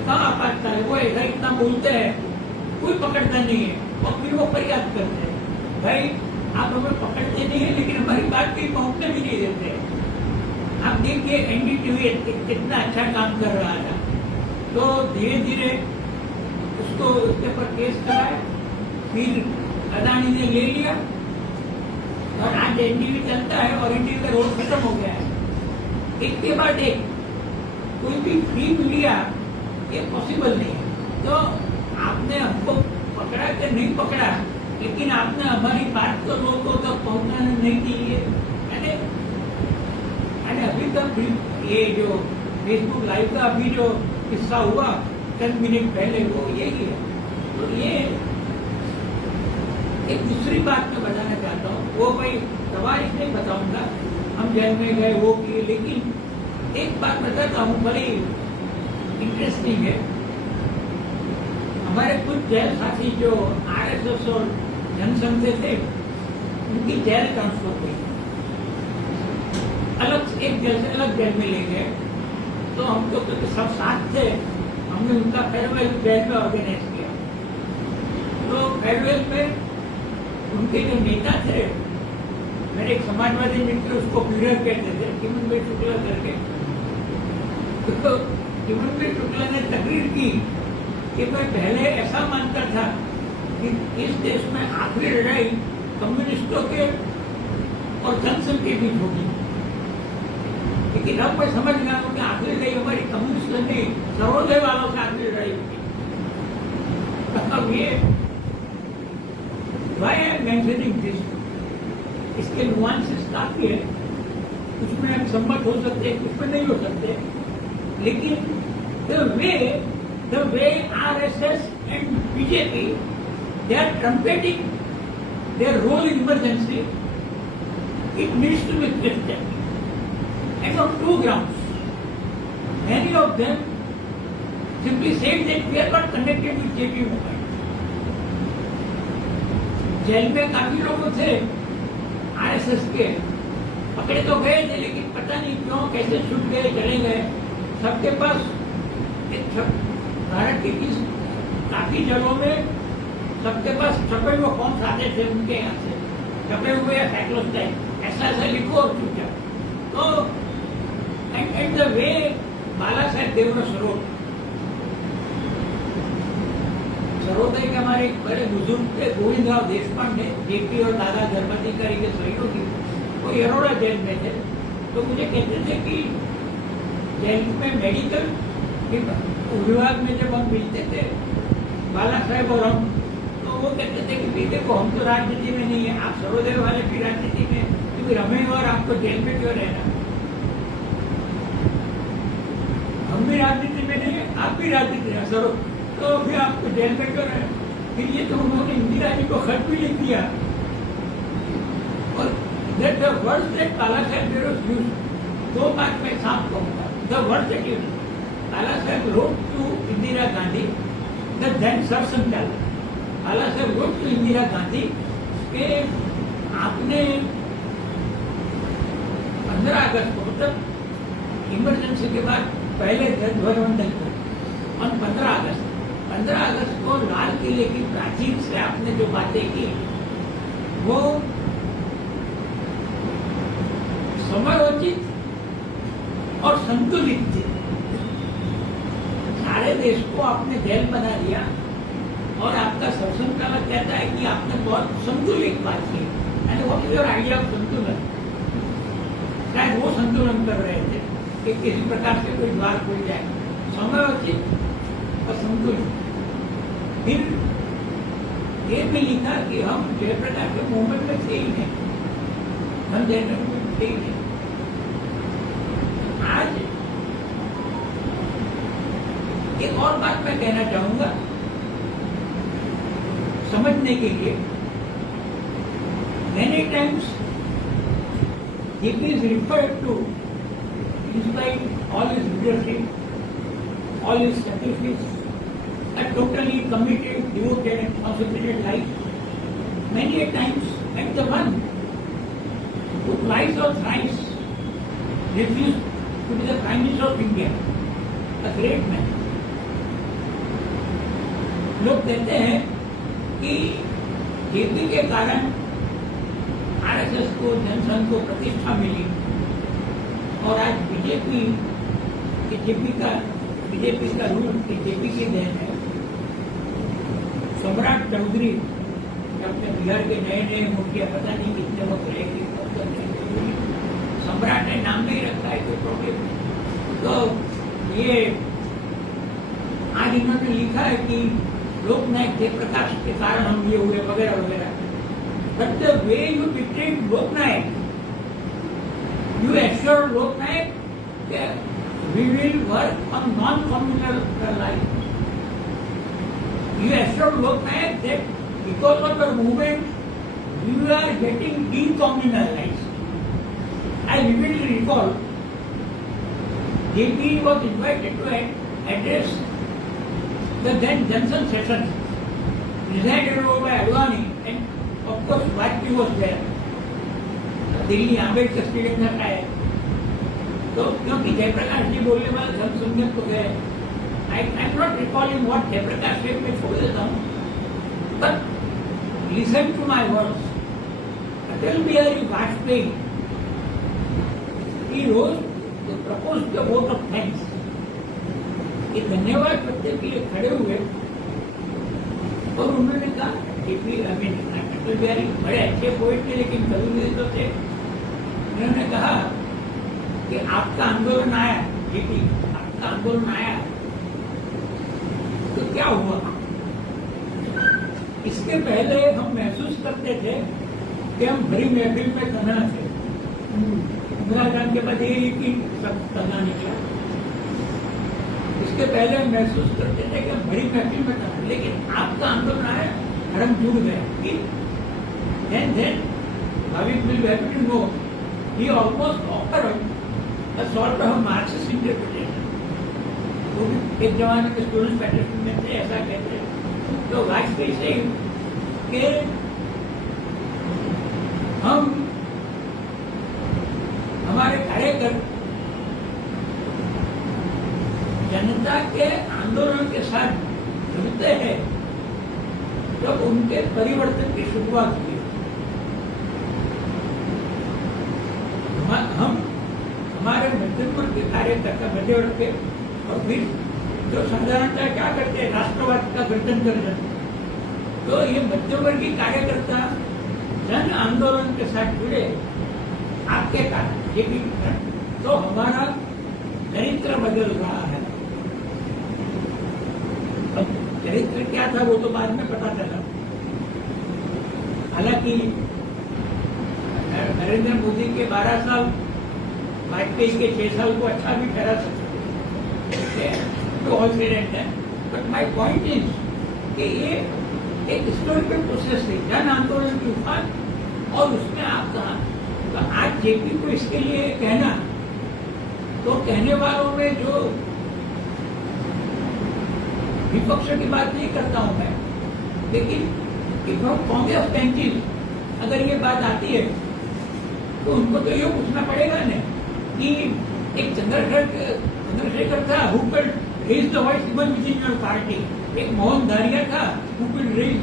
कहाँ आपातकाल है, वो ऐसा इतना बोलते हैं कोई पकड़ता नहीं है और फिर वो फरियाद करते हैं भाई आप हमें पकड़ते नहीं है लेकिन हमारी बात कहीं पहुंचने भी नहीं देते। आप देखिए NDTV कितना अच्छा काम कर रहा था, तो धीरे धीरे उसको उसके ऊपर केस कराया, फिर अदानी ने ले लिया और आज NDTV चलता है और NDTV का रोल खत्म हो गया है। एक के बाद एक कोई भी फ्री मीडिया ये पॉसिबल नहीं है। तो आपने हमको पकड़ा कि नहीं पकड़ा, लेकिन आपने हमारी बात तो लोगों तक पहुंचाना नहीं दी है। अभी तक ये जो फेसबुक लाइव का अभी जो किस्सा हुआ 10 मिनट पहले वो यही है। तो ये एक दूसरी बात मैं बताना चाहता हूँ, वो भाई सवाल नहीं बताऊंगा, हम जेल में गए वो किए, लेकिन एक बात बताता हूँ बड़ी इंटरेस्टिंग है। हमारे कुछ जेल साथी जो RSS और जनसंघ से थे उनकी जेल ट्रांसफर हुई, अलग एक जेल से अलग जेल में ले गए। तो हम तो सब साथ थे, हमने उनका फेयरवेल जेल में ऑर्गेनाइज किया। तो फेयरवेल में उनके जो नेता थे, मेरे एक समाजवादी मित्र उसको पीड़क कहते थे, किमन भाई शुक्ला करके। तो किमन भाई शुक्ला ने तकरीर की कि मैं पहले ऐसा मानता था कि इस देश में आखिरी लड़ाई कम्युनिस्टों के और जनसंघ के बीच होगी, लेकिन अब मैं समझ गया हूं कि आखिरी लड़ाई हमारी कम्युनिस्ट नहीं सर्वोदय वालों से आखिरी लड़ाई होगी। अब ये why I am mentioning this, इसके नुआंसेस काफी है, कुछ में हम सम्मत हो सकते हैं, कुछ में नहीं हो सकते, लेकिन the way RSS and BJP they are trumpeting their role in emergency, it needs to be questioned, and on 2 grounds. Many of them simply said that we are not connected with JP movement. Jail में काफी लोग थे RSS के, पकड़े तो गए थे लेकिन पता नहीं क्यों कैसे छूट गए, चले गए। सबके पास भारत की काफी जगहों में सबके पास छपे हुए फॉर्म्स आते थे, उनके यहाँ से छपे हुए साइक्लोस्टाइल ऐसा ऐसा लिखो और छूट जाओ। तो and the way Bala Saheb Deoras road, Sarvodaya के हमारे एक बड़े बुजुर्ग थे गोविंदराव देशपांडे, जेपी और दादा धर्माधिकारी के सहयोगी, वो यरोड़ा जेल में थे। तो मुझे कहते थे कि जेल में मेडिकल विभाग में जब हम मिलते थे बाला साहेब और हम, तो वो कहते थे कि देखो हम तो राजनीति में नहीं है, आप सर्वोदय वाले भी राजनीति में, क्योंकि रमेश और आपको जेल में क्यों रहना, हम भी राजनीति में नहीं है, आप भी राजनीति में सर, तो फिर आपको जेल में क्यों रहना। फिर ये तो उन्होंने इंदिरा जी को खत भी लिख दिया, और that the words that Bala Saheb Deros used, 2 बात मैं साफ कहूँगा, the words that used, Bala Saheb wrote to Indira Gandhi, the then सरसंचालक, Bala Saheb wrote to Indira Gandhi कि आपने 15 अगस्त को, मतलब इमरजेंसी के बाद पहले ध्वजवंदन को, और 15 अगस्त को लाल किले की प्राचीर से आपने जो बातें की वो समयोचित और संतुलित थी। सारे देश को आपने जेल बना दिया और आपका सरसम चालक कहता है कि आपने बहुत संतुलित बात की, and what is your idea of संतुलन? शायद वो संतुलन कर रहे थे कि किसी प्रकार से कोई द्वार खुल जाए, समयोचित और संतुलित। फिर ये भी लिखा कि हम जयप्रकाश के मूवमेंट में थे ही नहीं, हम जयप्रकाश में थे ही नहीं। आज एक और बात मैं कहना चाहूंगा समझने के लिए। Many times it is referred to, despite all his leadership, all his sacrifice, a totally committed, devoted and consecrated life. Many a times, and the one who twice or thrice refused to be the Prime Minister of India, a great man. लोग कहते हैं कि JP के कारण RSS को, जनसंघ को प्रतिष्ठा मिली और आज बीजेपी का रूल बीजेपी की देन है। सम्राट चौधरी अपने बिहार के नए मुखिया, पता नहीं कितने वक्त रहेगी, सम्राट ने नाम नहीं रखा है कोई प्रॉब्लम। तो ये आज इन्होंने लिखा है कि लोकनायक जयप्रकाश के कारण हम ये हुए वगैरह वगैरह। But the way you betrayed Loknayak, you assure Loknayak we will work on non-communal life. You assured Loknayak that because of the movement, you are getting decommunalized. I vividly recall, JP was invited to address the then Johnson session, presided over by Advani, and of course Vajpayee was there. Delhi Ambedkar stadium में आए तो क्योंकि जयप्रकाश जी बोलने वाले जनसंघ को गए। I am not recalling what Jayaprakash said, में छोड़ देता हूँ, but listen to my words. Atal Bihari Vajpayee ही rose propose the vote of thanks, ये धन्यवाद करते के लिए खड़े हुए और उन्होंने कहा अटल बिहारी बड़े अच्छे पोइट थे लेकिन कवि तो थे। उन्होंने कहा कि आपका आंदोलन आया, जेपी आपका आंदोलन आया तो क्या हुआ? इसके पहले हम महसूस करते थे कि हम भरी महफिल में तना थे। इंदिरा गांधी के बाद ये सब तना निकला। इसके पहले हम महसूस करते थे कि हम भरी महफिल में तना, लेकिन आपका आंदोलन आया और हम जुड़ गए। Then Bhavik will be happy to know he almost offered a sort of Marxist interpretation. वो भी एक जमाने के स्टूडेंट फेडरेशन में थे, ऐसा कहते हैं। तो वाजपेयी से कि हम हमारे कार्यकर्ता जनता के आंदोलन के साथ जुड़ते हैं जब उनके परिवर्तन की शुरुआत हुई। हम हमारे मध्यम वर्ग के कार्यकर्ता बचे उठते और फिर जो साधारणतः क्या करते हैं, राष्ट्रवाद का गर्जन कर जाते। तो ये मध्यम वर्गीय कार्यकर्ता जन आंदोलन के साथ जुड़े आपके कारण, ये भी तो हमारा चरित्र बदल रहा है। अब चरित्र क्या था वो तो बाद में पता चला। हालांकि नरेंद्र मोदी के 12 साल, वाजपेयी के 6 साल को अच्छा भी ठहरा सकते हैं, तो ऑल क्रेडिट है। बट माय पॉइंट इज कि ये एक हिस्टोरिकल प्रोसेस है, जन आंदोलन की उफान, और उसमें आप कहा तो आज जेपी को इसके लिए कहना, तो कहने वालों में जो विपक्ष की बात नहीं करता हूं मैं, लेकिन कांग्रेस कैंटीन अगर ये बात आती है तो उनको तो ये पूछना पड़ेगा ना कि एक चंद्रशेखर था who could raise the voice even within your party, एक मोहन दारिया था who could raise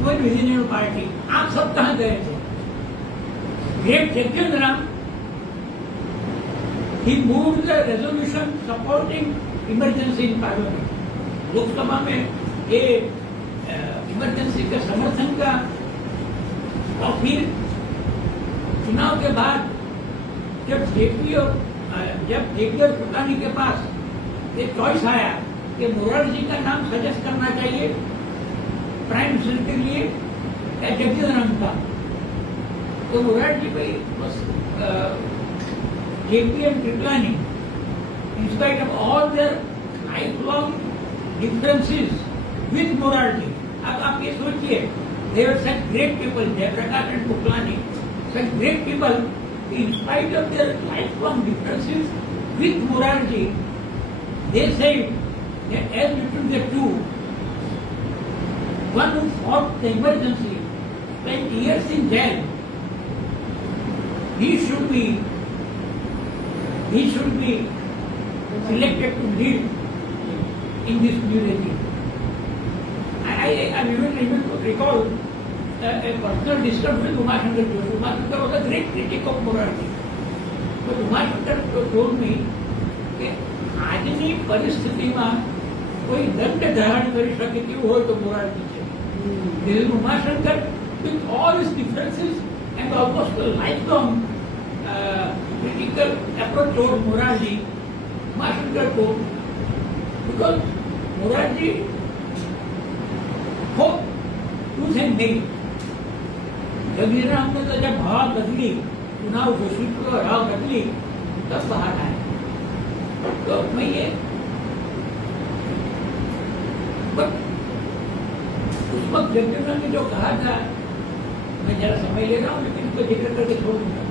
even within your party. आप सब कहां गए थे? Great Jagjivan Ram, he moved the resolution supporting emergency in parliament. Lok Sabha में ये इमरजेंसी के समर्थन का, और फिर चुनाव के बाद जब जेपी और फुटानी के पास एक चॉइस आया कि मोरारजी का नाम सजेस्ट करना चाहिए प्राइम मिनिस्टर के लिए या जगजीवन का, तो मोरारजी भाई बस JP and Kripalani, in spite of all their lifelong differences with Morarji. अब आप ये सोचिए, they were such great people, Jayaprakash and Kuklani, such great people, in spite of their lifelong differences with Morarji, they said that as between the two, one who fought the emergency, spent years in jail, he should be selected to lead in this new regime. I even able to recall a personal discussion with Umashankar Joshi. Umashankar was a great critic of Morarji. But Umashankar told me કે આજની પરિસ્થિતિમાં કોઈ દંડ ધારણ કરી શકે તેવું હોય તો મોરારજી છે. This is Umashankar with all his differences and almost a lifelong critical approach towards Morarji. Umashankar told, because Morarji को टूथ एंड नेल, जगजीवन ने तो जब हवा बदली, चुनाव घोषित को हवा बदली, तब बाहर आए. तो मैं ये उस वक्त जगजीवन ने जो कहा था, मैं जरा समय ले रहा हूँ लेकिन इसको जिक्र करके छोड़ दूंगा.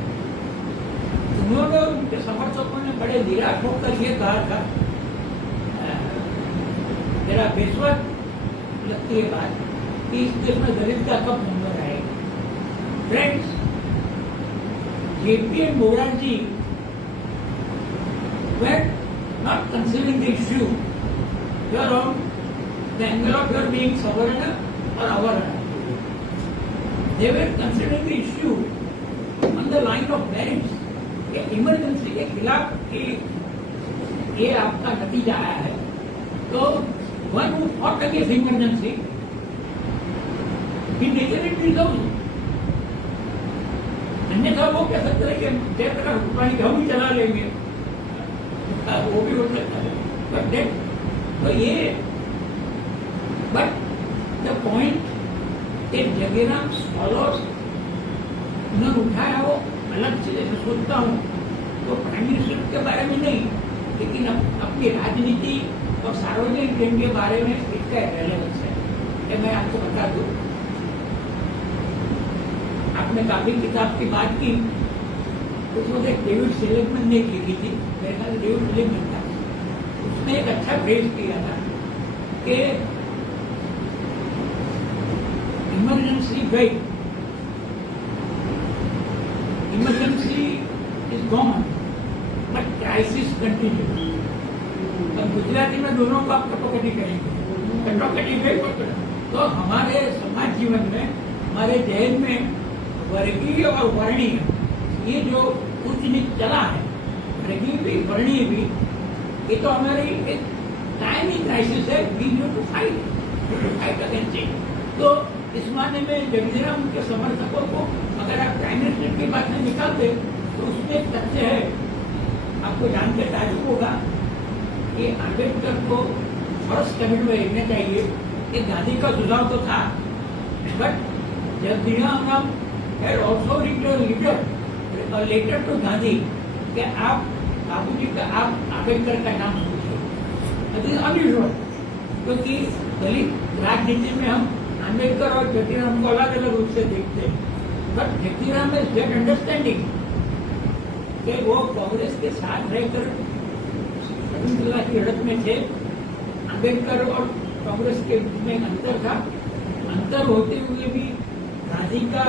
उन्होंने उनके समर्थकों ने बड़े निराश होकर ये कहा था, मेरा बेस्वत लगती है बात कि इस देश में दलित का कब नंबर आएगा. Friends, JP and Morarji were not considering the issue from the angle of your being Savarna or Avarna. They were considering the issue on the line of merits. कि इमरजेंसी के खिलाफ कि ये आपका नतीजा आया है, तो one who fought against emergency, he definitely knows. अन्यथा वो कह सकते हैं कि जयप्रकाश कुलकर्णी हम ही चला लेंगे, वो भी हो सकता है. बट तो ये बट द पॉइंट एक जगेराम स्कॉलर्स उन्होंने उठाया, वो अलग से जैसे सोचता हूँ तो प्राइम मिनिस्टर के बारे में नहीं, लेकिन अपनी राजनीति और सार्वजनिक प्रेम के बारे में इसका रेलेवेंस है. ये मैं आपको बता दूं, आपने काफी किताब की बात की, उसमें एक डेविड सेलिगमैन ने लिखी थी, मेरे ख्याल डेविड सेलिगमैन था, उसने एक अच्छा फ्रेज किया था कि इमरजेंसी गई, emergency is gone but crisis continue. अब गुजराती में दोनों को आप कटोकटी करेंगे, कटोकटी में तो हमारे समाज जीवन में, हमारे जहन में वर्गीय और वर्णीय ये जो उच्च नीच चला है, वर्गीय भी वर्णीय भी, ये तो हमारी एक टाइमिंग क्राइसिस है. We need to fight against it. तो इस मायने में जगजीराम के समर्थकों को अगर आप प्राइम मिनिस्टर की बात में निकालते तो उसमें एक तथ्य है, आपको जानकर ताजुब होगा कि अम्बेडकर को फर्स्ट कैबिनेट में रहना चाहिए. ये गांधी का सुझाव तो था, but Jagjivan Ram had also written a letter to Gandhi कि आप बाबूजी का, आप अम्बेडकर का नाम सोचिए. अनयूजुअल, क्योंकि दलित राजनीति में हम अम्बेडकर और जगजीराम को अलग अलग रूप से देखते हैं. बट जगजीराम इज दैट अंडरस्टैंडिंग कि वो कांग्रेस के साथ रहकर शकुंतला की लड़त में थे. अम्बेडकर और कांग्रेस के बीच में अंतर था, अंतर होते हुए भी गांधी का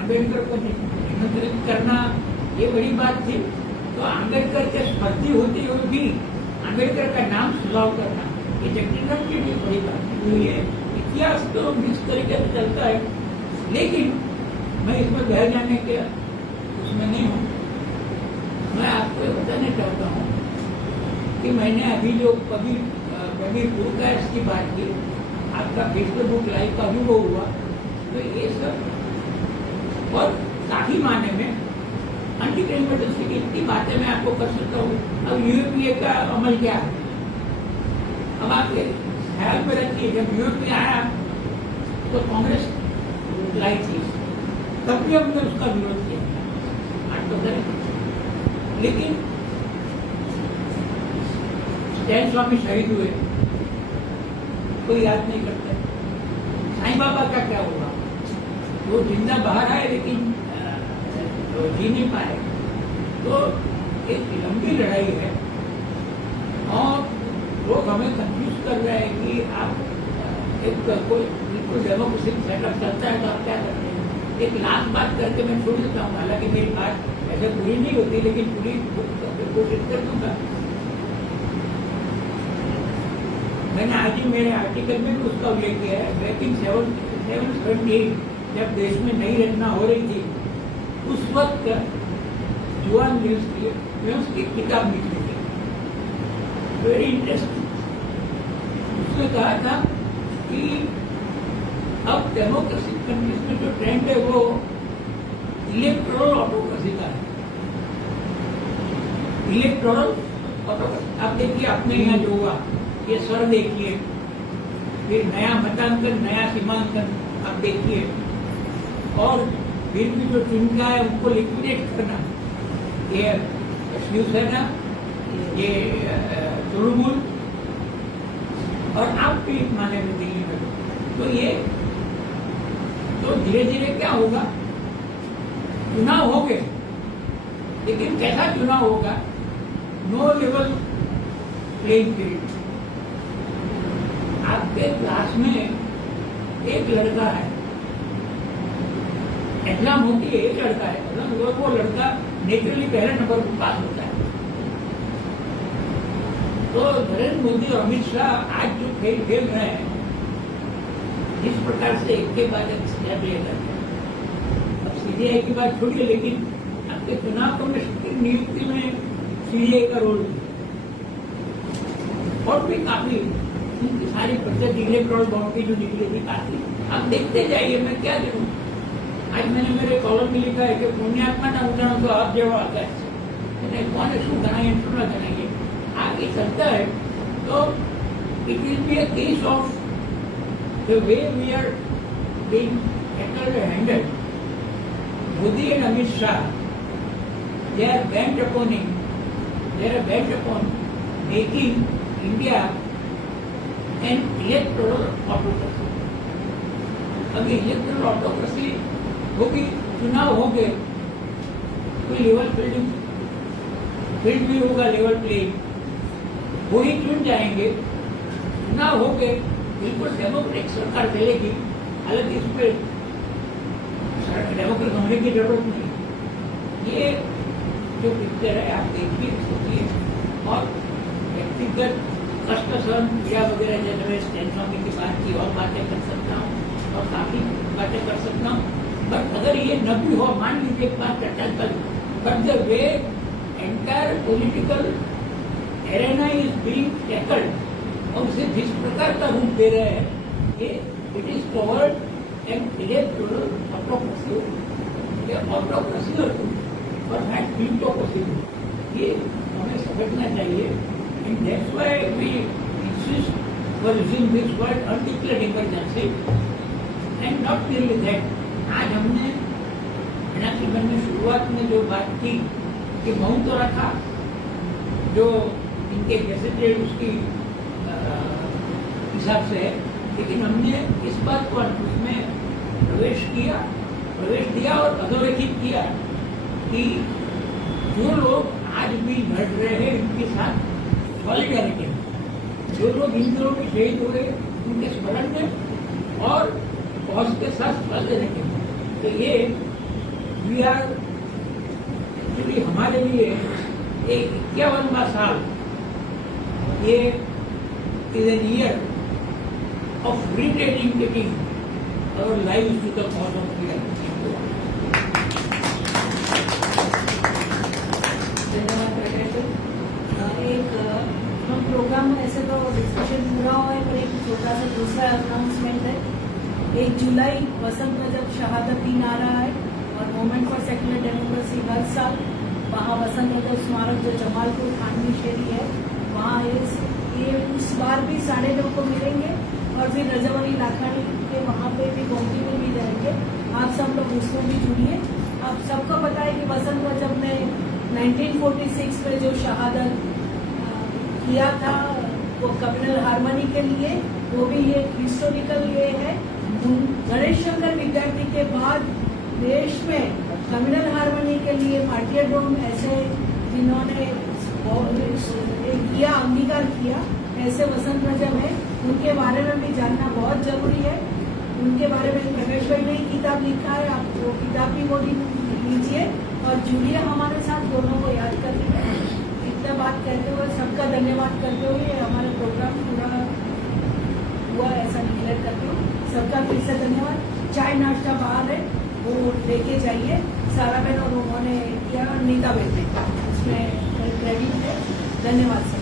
अम्बेडकर को निमंत्रित करना ये बड़ी बात थी. तो अम्बेडकर के स्पर्धी होते हुए भी अम्बेडकर का नाम सुझाव करना ये जगजीराम की भी बड़ी बात थी. तो ये इतिहास तो जिस तरीके से चलता है, लेकिन मैं इसमें गहर जाने के उसमें नहीं हूँ. मैं आपको बताना चाहता हूँ कि मैंने अभी जो कबीर टू का इसकी बात की, आपका फेसबुक लाइव का भी वो हुआ। तो ये सब और काफी मायने में एंटी क्राइम एजेंसी की इतनी बातें मैं आपको कर सकता हूँ। अब यूपीए का अमल क्या है, अब आप ख्याल में रखिए, जब यूपीए आया तो कांग्रेस लाई थी, तब भी हमने उसका विरोध किया, आज तो करें। लेकिन जैन स्वामी शहीद हुए, कोई याद नहीं करता। साईं बाबा का क्या हुआ, वो जिंदा बाहर आए लेकिन तो जी नहीं पाए। तो एक लंबी लड़ाई है और लोग हमें कंफ्यूज कर रहे हैं कि आप एक कोई बिल्कुल डेमोक्रेसी सेटअप चलता है तो आप क्या करते हैं। एक लास्ट बात करके मैं छोड़ देता हूँ, हालांकि मेरी बात ऐसे पूरी नहीं होती, लेकिन पूरी कोशिश कर दूंगा। मैंने आज ही मेरे आर्टिकल में भी उसका उल्लेख किया है। बैक इन 778 जब देश में नई रचना हो रही थी, उस वक्त जुआन न्यूज की किताब निकली थी, वेरी इंटरेस्टिंग। उसने कहा था कि अब डेमोक्रेसी कंट्रीज में जो ट्रेंड है वो इलेक्टोरल ऑटोक्रेसी का है। इलेक्टोरल ऑटोक्रेसी, आप देखिए अपने यहाँ जो हुआ, ये स्वर देखिए, फिर नया मतांकन, नया सीमांकन आप देखिए, और फिर भी जो चुनका है उनको लिक्विडेट करना, ये शिवसेना, ये तृणमूल और आप भी माने में दिल्ली में। तो ये तो धीरे धीरे क्या होगा, चुनाव होंगे, लेकिन कैसा चुनाव होगा, नो लेवल प्लेइंग फील्ड। आपके क्लास में एक लड़का है, एग्जाम होती है, एक लड़का है, वो लड़का नेचुरली पहले नंबर पर पास होता है। तो नरेंद्र मोदी और अमित शाह आज जो खेल खेल रहे हैं, जिस प्रकार से एक के बाद एक सीआईए करते हैं, अब सीबीआई की बात छोड़िए, लेकिन आपके चुनाव कमीशन की नियुक्ति में सीबीआई का रोल और भी काफी उनकी सारी पद्धति इलेक्ट्रॉल बॉन्ड की जो निकली थी काफी, आप देखते जाइए। मैं क्या करूँ, आज मैंने मेरे कॉलम में लिखा है कि पुण्यात्मा ना उठाना तो आप जब आता है, कौन शू बनाइए शू ना बनाइए, आगे चलता है तो it will be a case of the way we are being handled. Modi and Amit Shah, they are bent upon making India an electoral autocracy। अभी इलेक्टोरल ऑटोक्रेसी होगी, चुनाव होंगे, कोई लेवल फील्ड भी होगा, लेवल प्लेइंग, वो ही चुन जाएंगे, चुनाव होंगे, बिल्कुल डेमोक्रेटिक सरकार चलेगी। हालांकि इस पर डेमोक्रेट होने की जरूरत नहीं। ये जो पिक्चर है आप देखिए, सोचिए, और व्यक्तिगत कष्ट सहन क्रिया वगैरह, जैसे मैं स्टैन स्वामी की बात की, और बातें कर सकता हूँ और काफी बातें कर सकता हूँ। बट अगर ये न भी हो, मान लीजिए एक बात चर्चा कर, but the way entire political arena is being tackled, और उसे जिस प्रकार का रूप दे रहे हैं, ये it is toward an electoral autocracy, autocracy और फैक्ट वीटोक्रेसी, ये हमें समझना चाहिए। And that's why we insist for using this word undeclared emergency and not really that. आज हमने मैंने शुरुआत में जो बात की कि मऊ तो रखा, जो इनके गैजेटेड उसकी हिसाब से है, लेकिन हमने इस बात को उसमें प्रवेश दिया और अधोरेखित किया कि जो लोग आज भी लड़ रहे हैं उनके साथ सॉलिडारिटी में, जो लोग इन दिनों के शहीद हुए उनके स्मरण में और कॉज के साथ सॉलिडारिटी में। तो ये वी आर एक्चुअली हमारे लिए एक 51वां साल, ये is an year of rededicating our lives to the cause of freedom। एक हम प्रोग्राम ऐसे तो डिस्कशन पूरा हुआ है, पर एक छोटा सा दूसरा अनाउंस 1 जुलाई वसंत रजब शहादत दिन आ रहा है और मूवमेंट फॉर सेक्युलर डेमोक्रेसी हर साल वहाँ वसंत रजब स्मारक जो जमालपुर खानवी शेरी है वहाँ ये उस बार भी 9:30 को मिलेंगे और फिर रजब अली लाखानी के वहाँ पे भी गोमती में भी रहेंगे। आप सब लोग उसमें भी जुड़िए। आप सबको पता है कि वसंत रजब ने 1946 में जो शहादत किया था वो कम्युनल हार्मनी के लिए, वो भी ये हिस्टोरिकल ये है। गणेश शंकर विद्यार्थी के बाद देश में कम्युनल हार्मनी के लिए मार्टियरडोम ऐसे जिन्होंने किया, अंगीकार किया, ऐसे वसंत रजब है, उनके बारे में भी जानना बहुत जरूरी है। उनके बारे में प्रकाश भाई ने किताब लिखा है, आप वो किताब भी वो लीजिए और जुड़िए हमारे साथ, दोनों को याद करने में। इतना बात कहते हुए सबका धन्यवाद करते हुए हमारा प्रोग्राम पूरा हुआ ऐसा डिक्लेयर करती हूँ। सबका फिर से धन्यवाद। चाय नाश्ता बाहर है, वो लेके जाइए। सारा बहन और उन्होंने किया, नीता बहन ने उसमें क्रेडिट है। धन्यवाद सर।